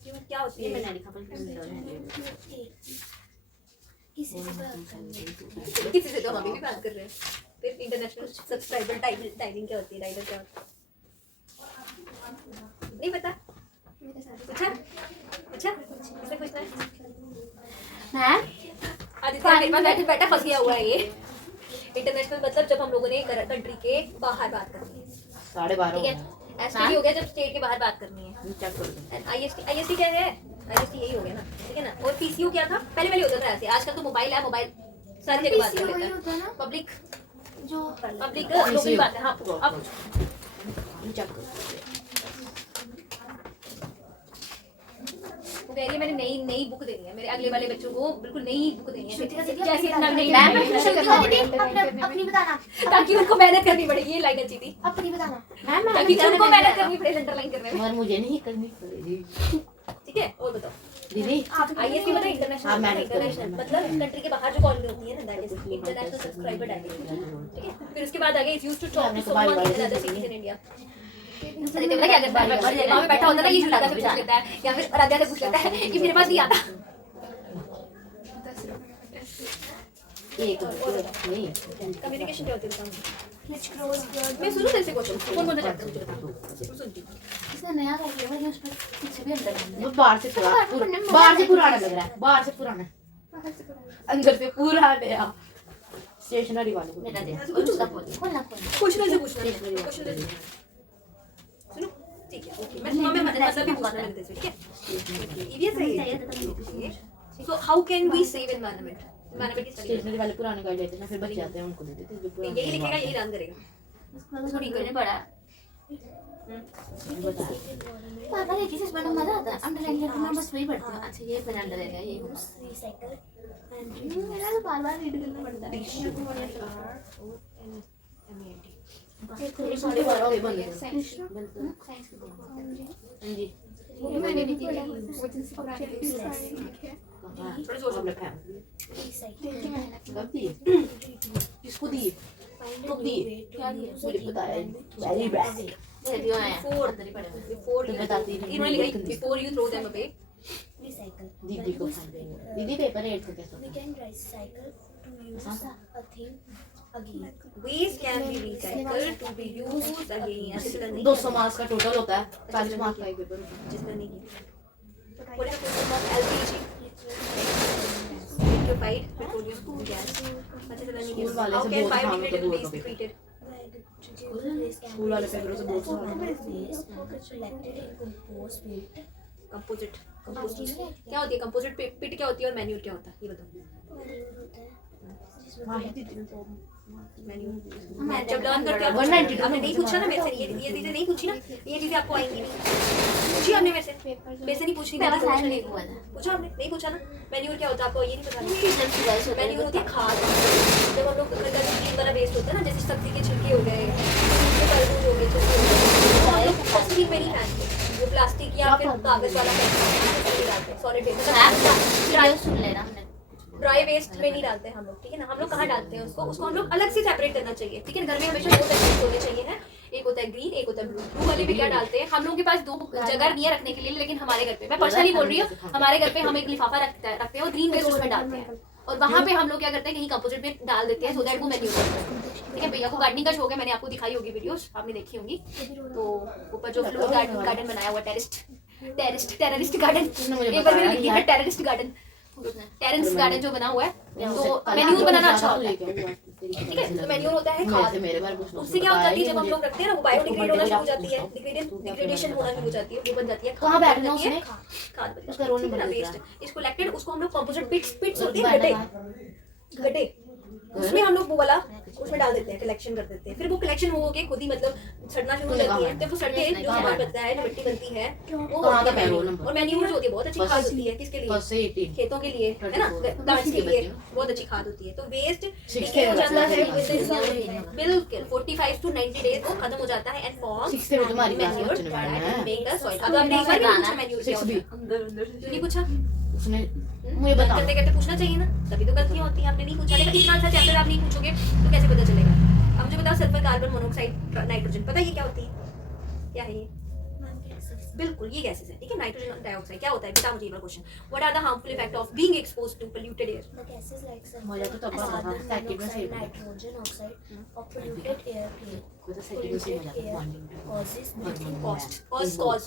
ये क्या होती ये है? मैंने लिखा पर किसी से तो हम अभी भी बात कर रहे हैं। फिर इंटरनेशनल सब्सक्राइबर टाइमिंग क्या होती है? राइडर क्या होता है? नहीं पता? पूछा? अच्छा, किससे पूछना है? मैम आदित्य मेरे पास बैठा फंस गया हुआ है ये। इंटरनेशनल मतलब जब हम लोगों ने कंट्री के बाहर बात करनी है, 12:30 ठीक है? एसटीडी हो गया जब स्टेट के बाहर बात करनी है। चेक कर दो। आईएसटी क्या है? आईएसटी यही हो गया ना, ठीक है ना? और पीसीयू क्या था? पहले होता था ऐसे, आजकल तो मोबाइल है, मोबाइल सारी जगह बात कर वही लेता होता है है ना पब्लिक जो लोगों की बात है। हाँ अब चेक करो वो कह रही है मैंने नई बुक देनी है मेरे अगले वाले बच्चों को, बिल्कुल नई बुक देनी है श्रुतिका दीदी जैसे अपनी नई बताना। नई श्रुतिका दीदी अपनी बताना, ताकि उनको मेहनत करनी पड़े। ये लाइन अच्छी थी, अपनी बताना। ताकि उनको मेहनत करनी पड़े अंडरलाइन करने में। मगर मुझे नहीं करनी पड़ेगी ठीक है और बताओ दीदी। आईएएस की मतलब हाँ, इंटरनेशनल मैंने इंटरनेशनल मतलब कंट्री के बाहर जो कॉल होती है ना, that is international subscriber data. ठीक है, फिर उसके बाद आगे is used to talk to someone in other cities in India. अरे पता क्या करता है, वहां में बैठा होता है ना, ये शुरुआत से पूछ लेता है या फिर राजा से पूछ लेता है कि मेरे पास नहीं आता। एक नहीं कम्युनिकेशन क्या होती है बताओ? Which grows good. मैं सुनो तेरे से क्वेश्चन, कौन बोलना चाहता है मुझे बता। सुनती इसने नया कर लिया भाई, उस पर पीछे भी अंदर है। वो बाहर से पुराना लग रहा है, बाहर से पुराना, अंदर से पूरा नया। स्टेशनरी वालों को मेरा दे कुछ उसका बोल खोलना क्वेश्चन से पूछना है, क्वेश्चन से सुनो। ठीक है ओके, मैं हमें मतलब भी पूछना है तेरे से। ठीक है ईवीएस है। So how can we save environment? Environment की स्टडी स्टेशनरी वाले पुराने कर लेते हैं, फिर बच जाते हैं, उनको दे देते हैं जो पुराने यही लिखेगा यही रन करेगा। उसको ठीक करने पड़ा। पापा ने किसी से बड़ा मजा आता है अंडरलाइन करके, मैं बस वही पढ़ती हूँ। अच्छा ये पेन अंडर रहेगा, ये Recycle and मेरा तो बार-बार रीड करना पड़ता है। थोड़ी बार हो गई बंद कर। साइंस की बुक हाँ जी मैंने भी देखी। थोड़ी जोर से बोले फैम recycle. कब दिए किसको दिए कब दिए मुझे बताया वेरी बैड रेडियो है Before- अंदर ही पड़े हुए। Before तो बताती नहीं। इन्होंने लिखा before you throw them away. Recycle. दीदी को दीदी पेपर रेट को कैसे We can recycle to use a thing again. Waste can be recycled to be used again. ऐसे तो नहीं 200 मार्क्स का टोटल होता है, 40 मार्क्स का एक पेपर होता है। जिसमें नहीं किया। What is the question of LPG? Liquefied petroleum gas. अच्छे से नहीं स्कूल किया। वाले How से can बहुत काम होता है, biodegradable बहुत waste be होता है। treated? स्कूल वाले पेपरों से बहुत सवाल आते हैं। Waste collected in compost pit. Composite. क्या होती है कंपोजिट पिट? क्या होती है और मैन्यूर क्या होता है ये बताओ। मैं जब लर्न करते हैं 192 आपने नहीं पूछा ना मेरे से, ये चीजें नहीं पूछी ना, ये चीजें आपको आएंगी नहीं। पूछी हमने मेरे से नहीं पूछी मेरा थी। साइन नहीं हुआ था। पूछा हमने नहीं पूछा ना। मैन्यूर क्या होता है आपको ये नहीं पता? जब से गैस होता है मैन्यूर होती है खाद। जब हम लोग घर का ग्रीन वाला वेस्ट होता है ना, जैसे सब्जी के छिलके हो गए, तरबूज हो गए, छिलके हो गए, वो हम लोग प्लास्टिक में नहीं फेंकते, वो प्लास्टिक या फिर कागज वाला सॉलिड वेस्ट सुन लेना हमने। ड्राई वेस्ट में नहीं डालते हम लोग। ठीक है ना, हम लोग कहाँ डालते हैं उसको हम लोग अलग से सेपरेट करना चाहिए। ठीक है, घर में हमेशा 2 सेपरेट होने चाहिए हैं, एक होता है ग्रीन, एक होता है ब्लू। ब्लू वाले में क्या डालते हैं हम लोग के पास 2 जगह नहीं है रखने के लिए, लेकिन हमारे घर पे मैं पर्सनली बोल रही हूँ, हमारे घर पे हम एक लिफाफा रखते हैं और ग्रीन वेस्ट उसमें डालते हैं, और वहाँ पे हम लोग क्या करते हैं कहीं कंपोजिट में डाल देते हैं, सो दैट वो मैन्यूर करते हैं। ठीक है, भैया को गार्डनिंग का शौक है, मैंने आपको दिखाई होगी वीडियोस, आपने देखी होंगी। तो ऊपर जो फ्लोर गार्डन बनाया हुआ टेररिस्ट गार्डन, एक बार मैंने लिखी है टेररिस्ट गार्डन, टेरेंस गार्डन जो बना हुआ है, तो मैन्यूर बनाना अच्छा होता है। ठीक है, तो मैन्यूर होता है खाद। उससे क्या हो जाती है जब हम लोग रखते हैं ना, वो बायोडिग्रेड होना शुरू हो जाती है, डिग्रेडेशन होना शुरू हो जाती है, वो बन जाती है कहाँ बैठना उसने? खाद बन उसका जाती रोल है। नंबर वेस्ट इज कलेक्टेड, उसको हम लोग कंपोजिट पिट्स होती है, गड्ढे, उसमें हम लोग वो वाला उसमें डाल देते हैं, कलेक्शन कर देते हैं। फिर वो कलेक्शन हो के खुद ही मतलब सड़ना शुरू हो जाती है। जब वो सड़ के जो सामान बनता है, जो मिट्टी बनती है, वो होती है मैन्यूर। और मैन्यूर जो होती है बहुत अच्छी खाद होती है, किसके लिए? खेतों के लिए, है ना, प्लांट्स के लिए बहुत अच्छी खाद होती है। तो वेस्ट डिके हो जाता है बिल्कुल 45 to 90 डेज वो खत्म हो जाता है and forms manure that make the soil. अब आपने एक बार भी पूछा मैन्यूर क्या होता है? क्यों नहीं पूछा? उसने मुझे बता करते करते पूछना चाहिए ना, तभी तो गलतियां होती हैं। आपने नहीं पूछा, लेकिन इतना अच्छा चैप्टर आप नहीं पूछोगे तो कैसे पता चलेगा? अब मुझे बताओ, सल्फर, कार्बन मोनोऑक्साइड, नाइट्रोजन, पता है ये क्या होती है? क्या है ये? बिल्कुल ये गैसेस है। ठीक है, नाइट्रोजन डाइऑक्साइड क्या होता है? बता मुझे ये वाला question. What are the harmful effect of being exposed to polluted air? The gases like मुझे तो तब पता था, carbon सेकंड में monoxide, सही nitrogen oxide, or polluted air play. कोई तो सेकंड में सही हो जाता है, Causes breathing Cause cause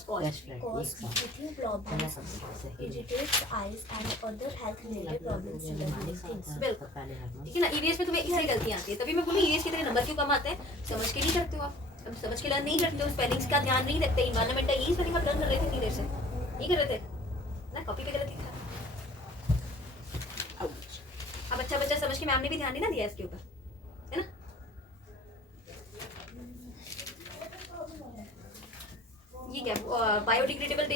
breathing problems, irritates eyes and other health related problems to the things. बिल्कुल। ठीक है ना, ईवीएस में तुम्हें इससे गलतियां आती है, तभी मैं बोलूँ ईवीएस के तेरे नंबर क्यों कम आते हैं? समझ के नहीं करते हो आप, अब समझ के लर्न नहीं करते हो, स्पेलिंग्स का ध्यान नहीं रखते। इन्वायरमेंट का यही स्पेलिंग आप लर्न कर रहे थे इतनी देर से, नहीं कर रहे थे ना, कॉपी पे गलत लिखा। अब अच्छा बच्चा समझ समझ के मैम ने भी ध्यान नहीं ना दिया इसके ऊपर, है ना। ये क्या बायोडिग्रेडेबल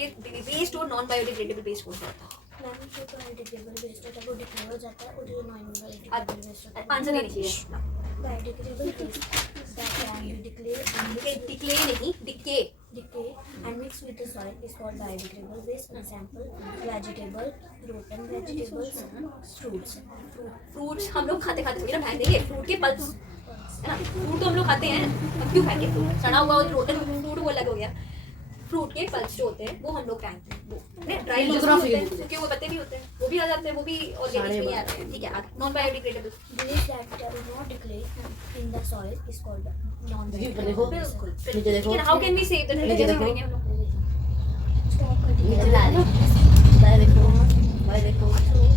वेस्ट और नॉन बायोडिग्रेडेबल वेस्ट कौन सा होता है? मैम जो बायोडिग्रेडेबल वेस्ट होता है वो डिक्लेयर हो जाता है, और जो नॉन बायोडिग्रेडेबल वेस्ट होता है आंसर देनी चाहिए। Biodegradable waste that can be declared declare नहीं, decay. decay and mixed with the soil is called biodegradable waste. Example: vegetable, rotten vegetables, fruits. Fruits हम लोग खाते खाते थोड़ी ना फेंक देंगे, फ्रूट के पल्स, है ना। फ्रूट तो हम लोग खाते हैं, अब क्यों फेंके फ्रूट? सड़ा हुआ और रोटन फ्रूट वो अलग हो गया। फ्रूट के पल्स जो होते हैं वो हम लोग फेंकते हैं, वो ड्राई लीव्स होते हैं, सूखे हुए पत्ते भी होते हैं, वो भी आ जाते हैं, वो भी ऑर्गेनिक में ही आते हैं। ठीक है, non biodegradable Waste that are not decayed in the soil is called non-biodegradable. देखो बिल्कुल। नीचे देखो, लेकिन how can we save the नीचे देखो। करेंगे हम लोग? Stop cutting नीचे the देखो, दाएं देखो, बाएं देखो।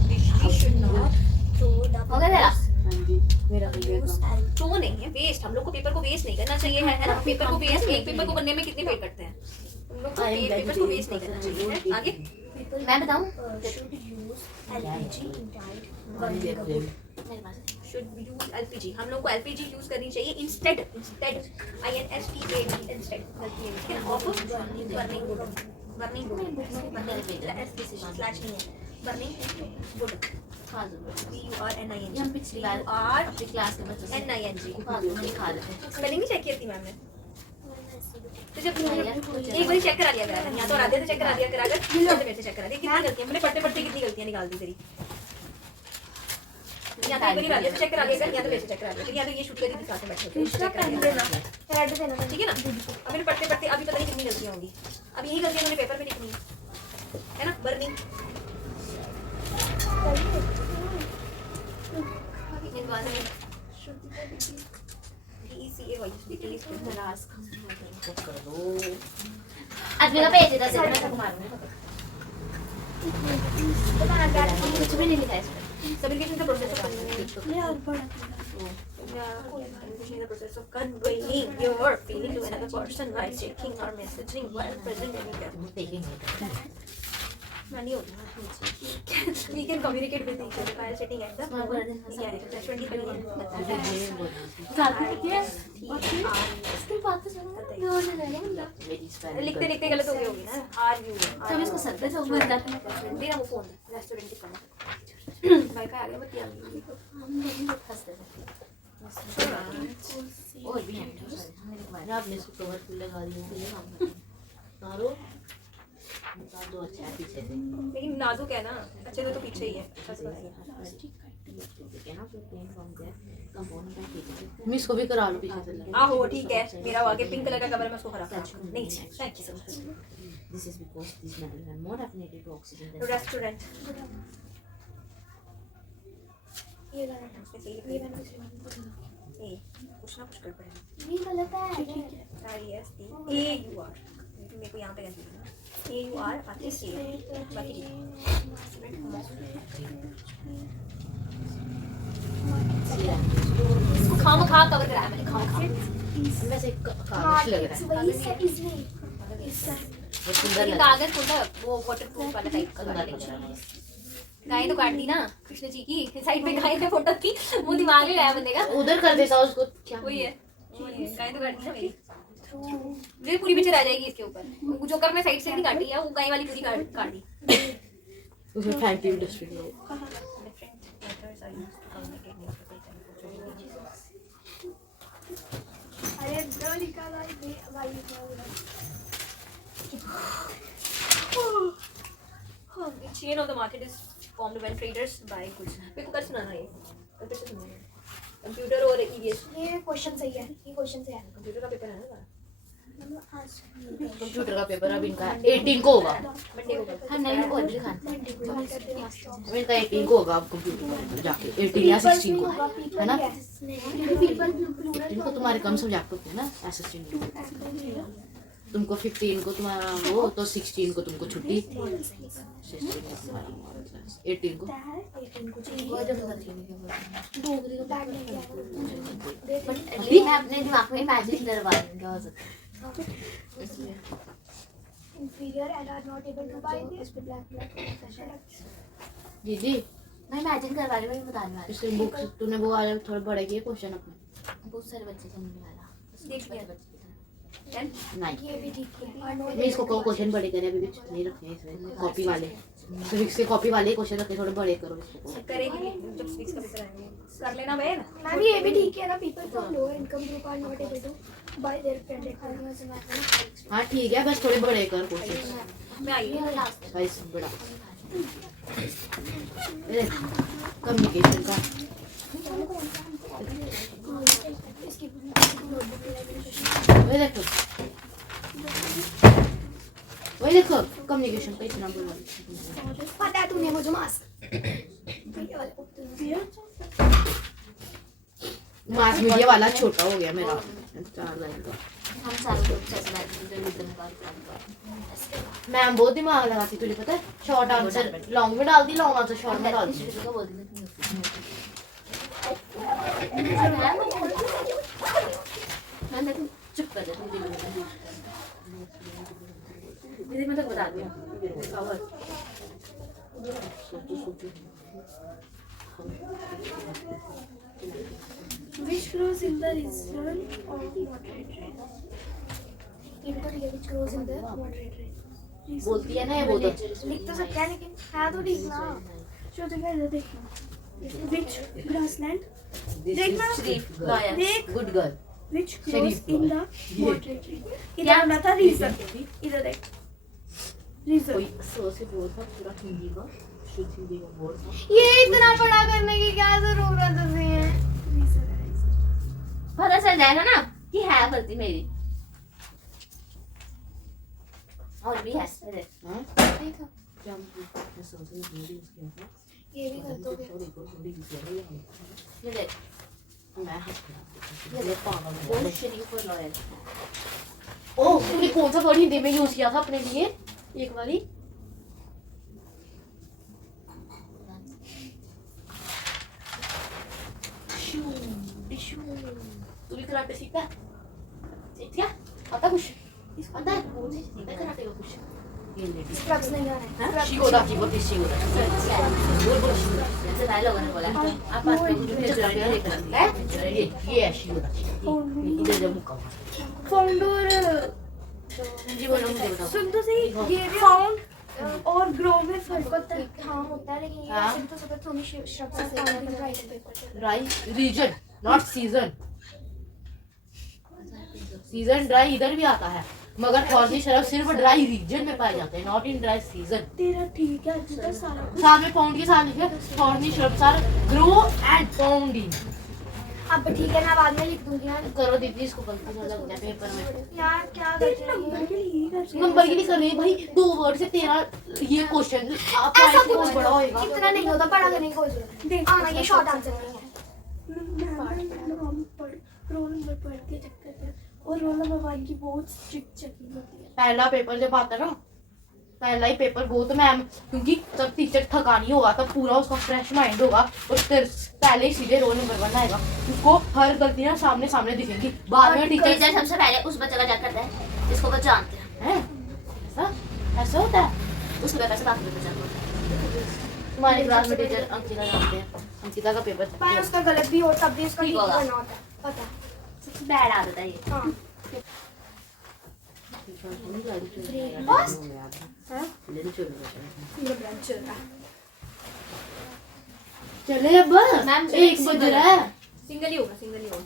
We should not throw the हो गया तेरा? हाँ जी, मेरा हो गया काम। थ्रो नहीं है, वेस्ट। हम लोग को पेपर को वेस्ट नहीं करना चाहिए, है ना। पेपर को वेस्ट, एक पेपर को बनने में कितने पेड़ कटते हैं? हम लोग को पेपर को वेस्ट नहीं करना चाहिए, है। आगे people मैं बताऊं? should use LPG in diet burning the wood. मेरे पास है। Should use LPG. हम लोग को एलपीजी यूज करनी चाहिए इंस्टेड, इंस्टेड INSTAD इंस्टेड, गलती है ठीक है ना, of burning would, burning would slash नहीं है, बर्निंग वुड, खा दो। BURNING, हम पिछली बार अपनी क्लास के बच्चों से BURNING। फालतू में नहीं खा रहे थे। स्पेलिंग नहीं चेक की थी मैम ने? तो जब एक बार चेक करा लिया करा, या तो राधे से चेक करा दिया करा कर, या तो मेरे से चेक करा दिया। कितनी गलतियां मैंने पढ़ते पढ़ते कितनी गलतियां निकाल दी तेरी। या तो एक बार राधे से चेक करा लिया कर, या तो मेरे से चेक करा लिया कर, या तो ये शूट करी थी साथ में बैठे थे, चेक करा लिया कर। रेड देना था। ठीक है ना। अब मैंने पढ़ते पढ़ते अभी पता नहीं कितनी गलतियां होंगी। अब यही गलतियां मैंने पेपर में लिखनी है ना। बर्निंग आदमी का पेज इधर से मैं सबको मारूंगी। कुछ भी नहीं लिखा है इसमें। communication is the process of conveying your feeling to another person by checking or messaging while present any money. We can communicate with each other by sitting at the restaurant. लिखते लिखते गलत हो गई होगी ना। Are you? तब इसको sir पे सब बंद करना दे ना वो फोन रेस्टोरेंट के पास। वाईफाई आ गया बत्ती आ गई। हम नहीं फंसते थे और भी हैं मैंने आपने इसको कवर पे लगा दिया तो ये काम करना। तारो निकाल दो, अच्छा है पीछे से। लेकिन नाजुक है ना, अच्छे तो पीछे ही है। मैं इसको भी करा लो पीछे से लगा। आहो ठीक है, मेरा आगे पिंक कलर का कवर है, मैं उसको खराब कर नहीं। Thank you so much. This is because these metals are more affinited to oxygen than restaurant ये गलत है। उसमें सही ये लिखा मैंने है। ए कुछ ना कुछ गड़बड़ है। ये गलत है। ISTAUR मेरे को यहाँ पे करती है AUR बाकी C बाकी खाम खा कवर कराया मैंने, खाम खा। वैसे कागज लग रहा है। वही से इसने वो सुंदर लग रहा है। कागज कौन सा वो वाटरप्रूफ वाला टाइप का सुंदर कागज। लग रहा है। गाय तो काट दी ना कृष्ण जी की, साइड पे गाय ने फोटो थी, वो दिमाग में लाया बंदे का। उधर कर देता उसको क्या वही है गाय तो काट दी ना मेरी। मेरी पूरी पिक्चर आ जाएगी इसके ऊपर। वो जोकर में साइड से नहीं काटी है, वो गाय वाली पूरी काट दी। उसमें फैंक दी डस्टबिन में। अरे ब्रो निकाला ये भाई The chain of the market is formed when traders buy goods. मेरे को कर सुनाना ये, फिर से सुनाना। कंप्यूटर और EVS। ये क्वेश्चन सही है, ये क्वेश्चन से है। कंप्यूटर का पेपर है ना कंप्यूटर का पेपर अब इनका 18 को होगा। मंडे को। हाँ नहीं और भी खाते अब इनका 18 को होगा। अब कंप्यूटर का जाके 18 या 16 को है ना। इनको तुम्हारे कम सब्जेक्ट होते हैं ना असिस्टेंट। तुमको 15 को तुम्हारा वो तो 16 को तुमको छुट्टी, 18 को अभी मैं अपने दिमाग में इमेजिन करवा दूंगी क्या हो सकता है। inferior and are not able to buy this with black दीदी मैं इमेजिन करवा रही हूँ, मैं बताने वाली इसलिए बुक तूने वो वाले थोड़े बड़े किए क्वेश्चन अपने। हूँ। बहुत सारे बच्चे समझने वाला देख लिया। बच्चे नहीं ये भी ठीक है। मैं इसको क्वेश्चन बड़े करे अभी भी नहीं रखे हैं इसमें कॉपी वाले। फिजिक्स के कॉपी वाले क्वेश्चन रखे थोड़े बड़े करो इसको। करेगी नहीं, जब फिजिक्स का पेपर आएगा कर लेना बहन। मैम ये भी ठीक है ना, people from lower income group are not able to buy their friend. हाँ ठीक है बस थोड़े बड़े कर क्वेश्चन। मैं आई हूँ। साइज बड़ा कम्युनिकेशन का वही देखो कम्युनिकेशन का इतना बड़ा। पता है तूने वो जो मास्क मास मीडिया वाला छोटा हो गया मेरा 4 लाइन का। हम सारे लोग चल रहे हैं। मैम बहुत दिमाग लगाती तुझे पता है। शॉर्ट आंसर लॉन्ग में डाल दी, लॉन्ग आंसर शॉर्ट में डाल दी। का बोल दी मैं तुम चुप कर दे, तुम दीदी मैं तो बता दिया। which grows in the region of moderate rain. ये भी तो ठीक है, which grows in the moderate rain. बोलती है ना ये वो तो। लिख तो सकता है लेकिन है तो ठीक ना। जो जगह इधर देखना, which grassland, देखना, देख, good girl. which grows Sharif in the moderate rain. इधर आना था reason, इधर देख, reason. कोई सो से बोल था पूरा हिंदी का शुद्ध हिंदी का बोल था। ये इतना बड़ा करने की क्या जरूरत है? Reason है, reason. पता चल जाएगा ना कि है गलती मेरी। और भी है मेरे। हां देखो, क्या मैं सोच रही हूँ वीडियो किया था। ये भी गलत हो गया. ये देख, मैं ये देख पागल वो शरीफ और लॉयल। ओ तूने कौन सा वर्ड हिंदी में यूज किया था अपने लिए एक वाली? तू भी कराटे सीखता है? सीख गया? आता कुछ? आता है? वो सीखता है कराटे का कुछ? ये लेडी Scrubs नहीं आ रहा है. शिगोदा शिगोदा बोल बोल शिगोदा। जैसे भाई लोगों ने बोला आप बात करो मुझे फिर कराटे का देखना है। ये है शिगोदा। इधर जब मुका Founder, जी बोलो मुझे बताओ। सुन तो सही, ये भी फाउंड और ग्रो में फर्क होता है. हाँ होता है, लेकिन ये हाँ. सिर्फ तो सब थोड़ी श्रब से फाउंड है right paper. Rice region not season. Season dry इधर भी आता है मगर थॉर्नी शराब सिर्फ ड्राई रीजन में पाए जाते हैं, नॉट इन ड्राई सीजन। तेरा ठीक है, जितना सारा कुछ. साथ में पाउंड के साथ लिखे थॉर्नी शराब सार ग्रो एंड पाउंडिंग। अब ठीक है, मैं बाद में लिख दूंगी यार. करो दीदी इसको गलती ना लग जाए पेपर में। यार क्या करते हैं नंबर के लिए नंबर की नहीं कर रही भाई, 2 वर्ड से तेरा ये क्वेश्चन आप ऐसा बहुत कुछ बड़ा होएगा। इतना नहीं होता, बड़ा करने की कोई जरूरत नहीं. आना ये शॉर्ट आंसर नहीं है. रोल नंबर पढ़ के चेक करते हैं और रोल नंबर 1 की बहुत स्ट्रिक्ट चेकिंग होती है. पहला पेपर जब आता है ना, पहला ही पेपर बहुत मैम, क्योंकि जब टीचर थकानी होगा तब पूरा उसका फ्रेश माइंड होगा और फिर पहले ही सीधे रोल नंबर 1 आएगा। उसको हर गलती ना सामने सामने दिखेंगी, बाद में टीचर टीचर सबसे पहले उस बच्चे का चेक करता है जिसको वो जानते हैं। हैं ऐसा ऐसा होता है। उसके पेपर से बाकी पेपर चेक होता है। हमारे क्लास में टीचर अंकिता जानते हैं, अंकिता का पेपर चेक पर उसका गलत भी हो तब भी उसका ठीक ठीक होगा। करना होता है, पता है. सबसे बैड आदत है ये। हाँ. बस चले अब मैम, 1 बज रहा है। सिंगल ही होगा, सिंगल ही होगा।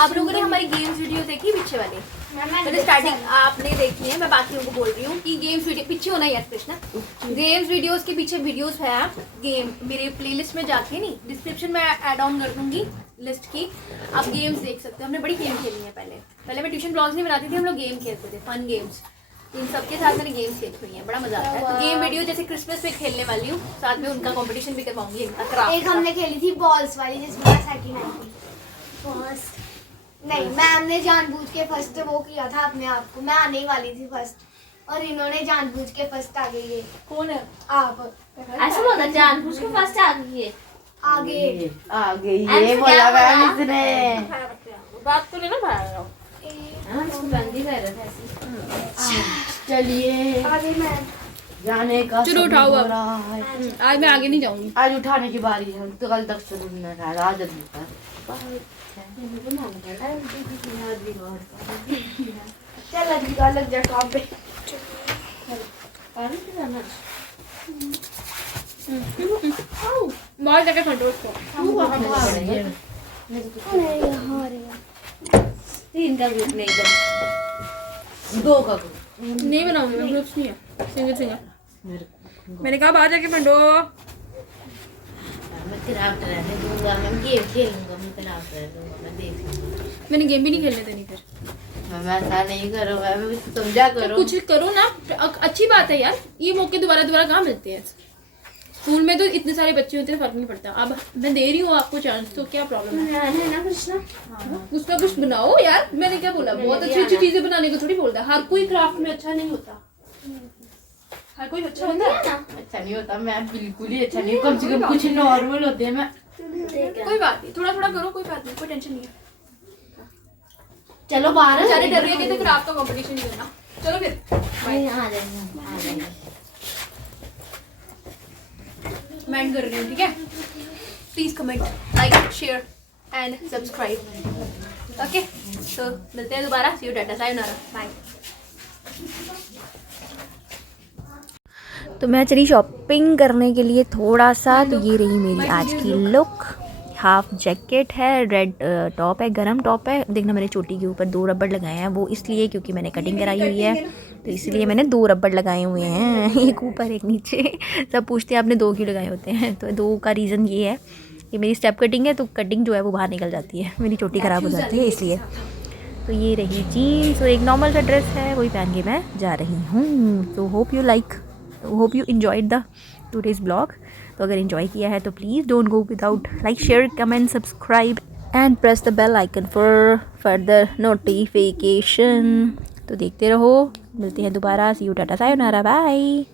आप लोगों ने हमारी गेम्स वीडियो देखी पीछे वाली? मैंने स्टार्टिंग आपने देखी है, मैं बाकियों को बोल रही हूँ कि गेम्स वीडियो पीछे होना ही है कृष्णा। गेम्स वीडियोस के पीछे वीडियोस है, गेम मेरे प्लेलिस्ट में जाके नहीं डिस्क्रिप्शन में ऐड ऑन कर दूंगी लिस्ट की, आप गेम्स देख सकते हो। हमने बड़ी गेम खेली है पहले मैं ट्यूशन ब्लॉग्स नहीं बनाती थी, हम लोग गेम खेलते थे, फन गेम्स। इन सबके साथ मैंने गेम्स खेली हुई है, बड़ा मजा आता है। तो गेम वीडियो जैसे क्रिसमस पे खेलने वाली हूँ, साथ में उनका कंपटीशन भी करवाऊंगी, इनका क्राफ्ट एक हमने खेली थी बॉल्स वाली जिसमें सेकंड आई थी. फर्स्ट नहीं, मैम ने जानबूझ के फर्स्ट वो किया था अपने आप को. मैं आने ही वाली थी फर्स्ट और इन्होंने जानबूझ के फर्स्ट आ गई. ये कौन है? आप ऐसा होता है जानबूझ के फर्स्ट आ गई है। आगे आ गई ऐसे ये क्या बोला बोला? मैम इसने। बात तो नहीं ना भाई। हम इसको बंद ही कर रहे थे ऐसे। चलिए आगे मैं जाने का चलो, समय उठाओ हो अब। रहा है। आज मैं आगे नहीं जाऊंगी। आज उठाने की बारी है, तो कल तक सुनना था, आज जल्दी कर। चल लग जा काम पे। बहुत जगह खंडो उसको। तू वहाँ भाग रही है। तीन का ग्रुप नहीं, एकदम 2 का ग्रुप। नहीं बनाऊंगी मैं, ग्रुप्स नहीं है, सिंगल सिंगल। मेरे मैंने कहा बाहर जाके खंडो। मैं क्राफ्ट रहने दूंगा, मैं गेम खेलूंगा, मैं क्राफ्ट रहने दूंगा, मैं देख लूंगा। मैंने गेम भी नहीं खेलने देनी फिर। मैं ऐसा नहीं करूँगा, मैं समझा करो। कुछ करो ना, अच्छी बात है यार, ये मौके दोबारा दोबारा कहाँ मिलते हैं। स्कूल में तो इतने सारे बच्चे होते हैं, फर्क नहीं पड़ता। अब मैं दे रही हूँ आपको चांस, तो क्या प्रॉब्लम है ना कृष्णा। उसका कुछ बनाओ यार, मैंने क्या बोला, बहुत अच्छी अच्छी चीजें बनाने को थोड़ी बोलता है। हर कोई क्राफ्ट में अच्छा नहीं होता, हर कोई अच्छा होता है ना। अच्छा नहीं होता, मैं बिल्कुल ही अच्छा नहीं, कम से कम कुछ नॉर्मल होते हैं। मैं कोई बात नहीं, थोड़ा थोड़ा करो, कोई बात नहीं, कोई टेंशन नहीं है। चलो बाहर सारे डर रहे थे क्राफ्ट का कंपटीशन नहीं करना। चलो फिर आ जाएंगे। कमेंट कर रही हूँ, ठीक है। Please comment, like, share and subscribe. Okay, तो मिलते हैं दोबारा। See you, tata, sayonara, bye. तो मैं चली शॉपिंग करने के लिए थोड़ा सा। तो ये रही मेरी आज की लुक। हाफ जैकेट है, रेड टॉप है, गरम टॉप है। देखना मैंने चोटी के ऊपर 2 रबड़ लगाए हैं, वो इसलिए क्योंकि मैंने कटिंग कराई हुई है, तो इसलिए मैंने 2 रबड़ लगाए हुए हैं, एक ऊपर एक नीचे। सब पूछते हैं आपने 2 क्यों लगाए होते हैं, तो 2 का रीज़न ये है कि मेरी स्टेप कटिंग है, तो कटिंग जो है वो बाहर निकल जाती है, मेरी चोटी ख़राब हो जाती है इसलिए। तो ये रही जीन्स और एक नॉर्मल सा ड्रेस है, वही पहन के मैं जा रही हूँ। तो hope you enjoyed the today's blog. तो अगर इन्जॉय किया है तो please don't go without like, share, comment, subscribe and press the bell icon for further notification. तो देखते रहो, मिलते हैं दोबारा। See you, tata, sayonara, bye.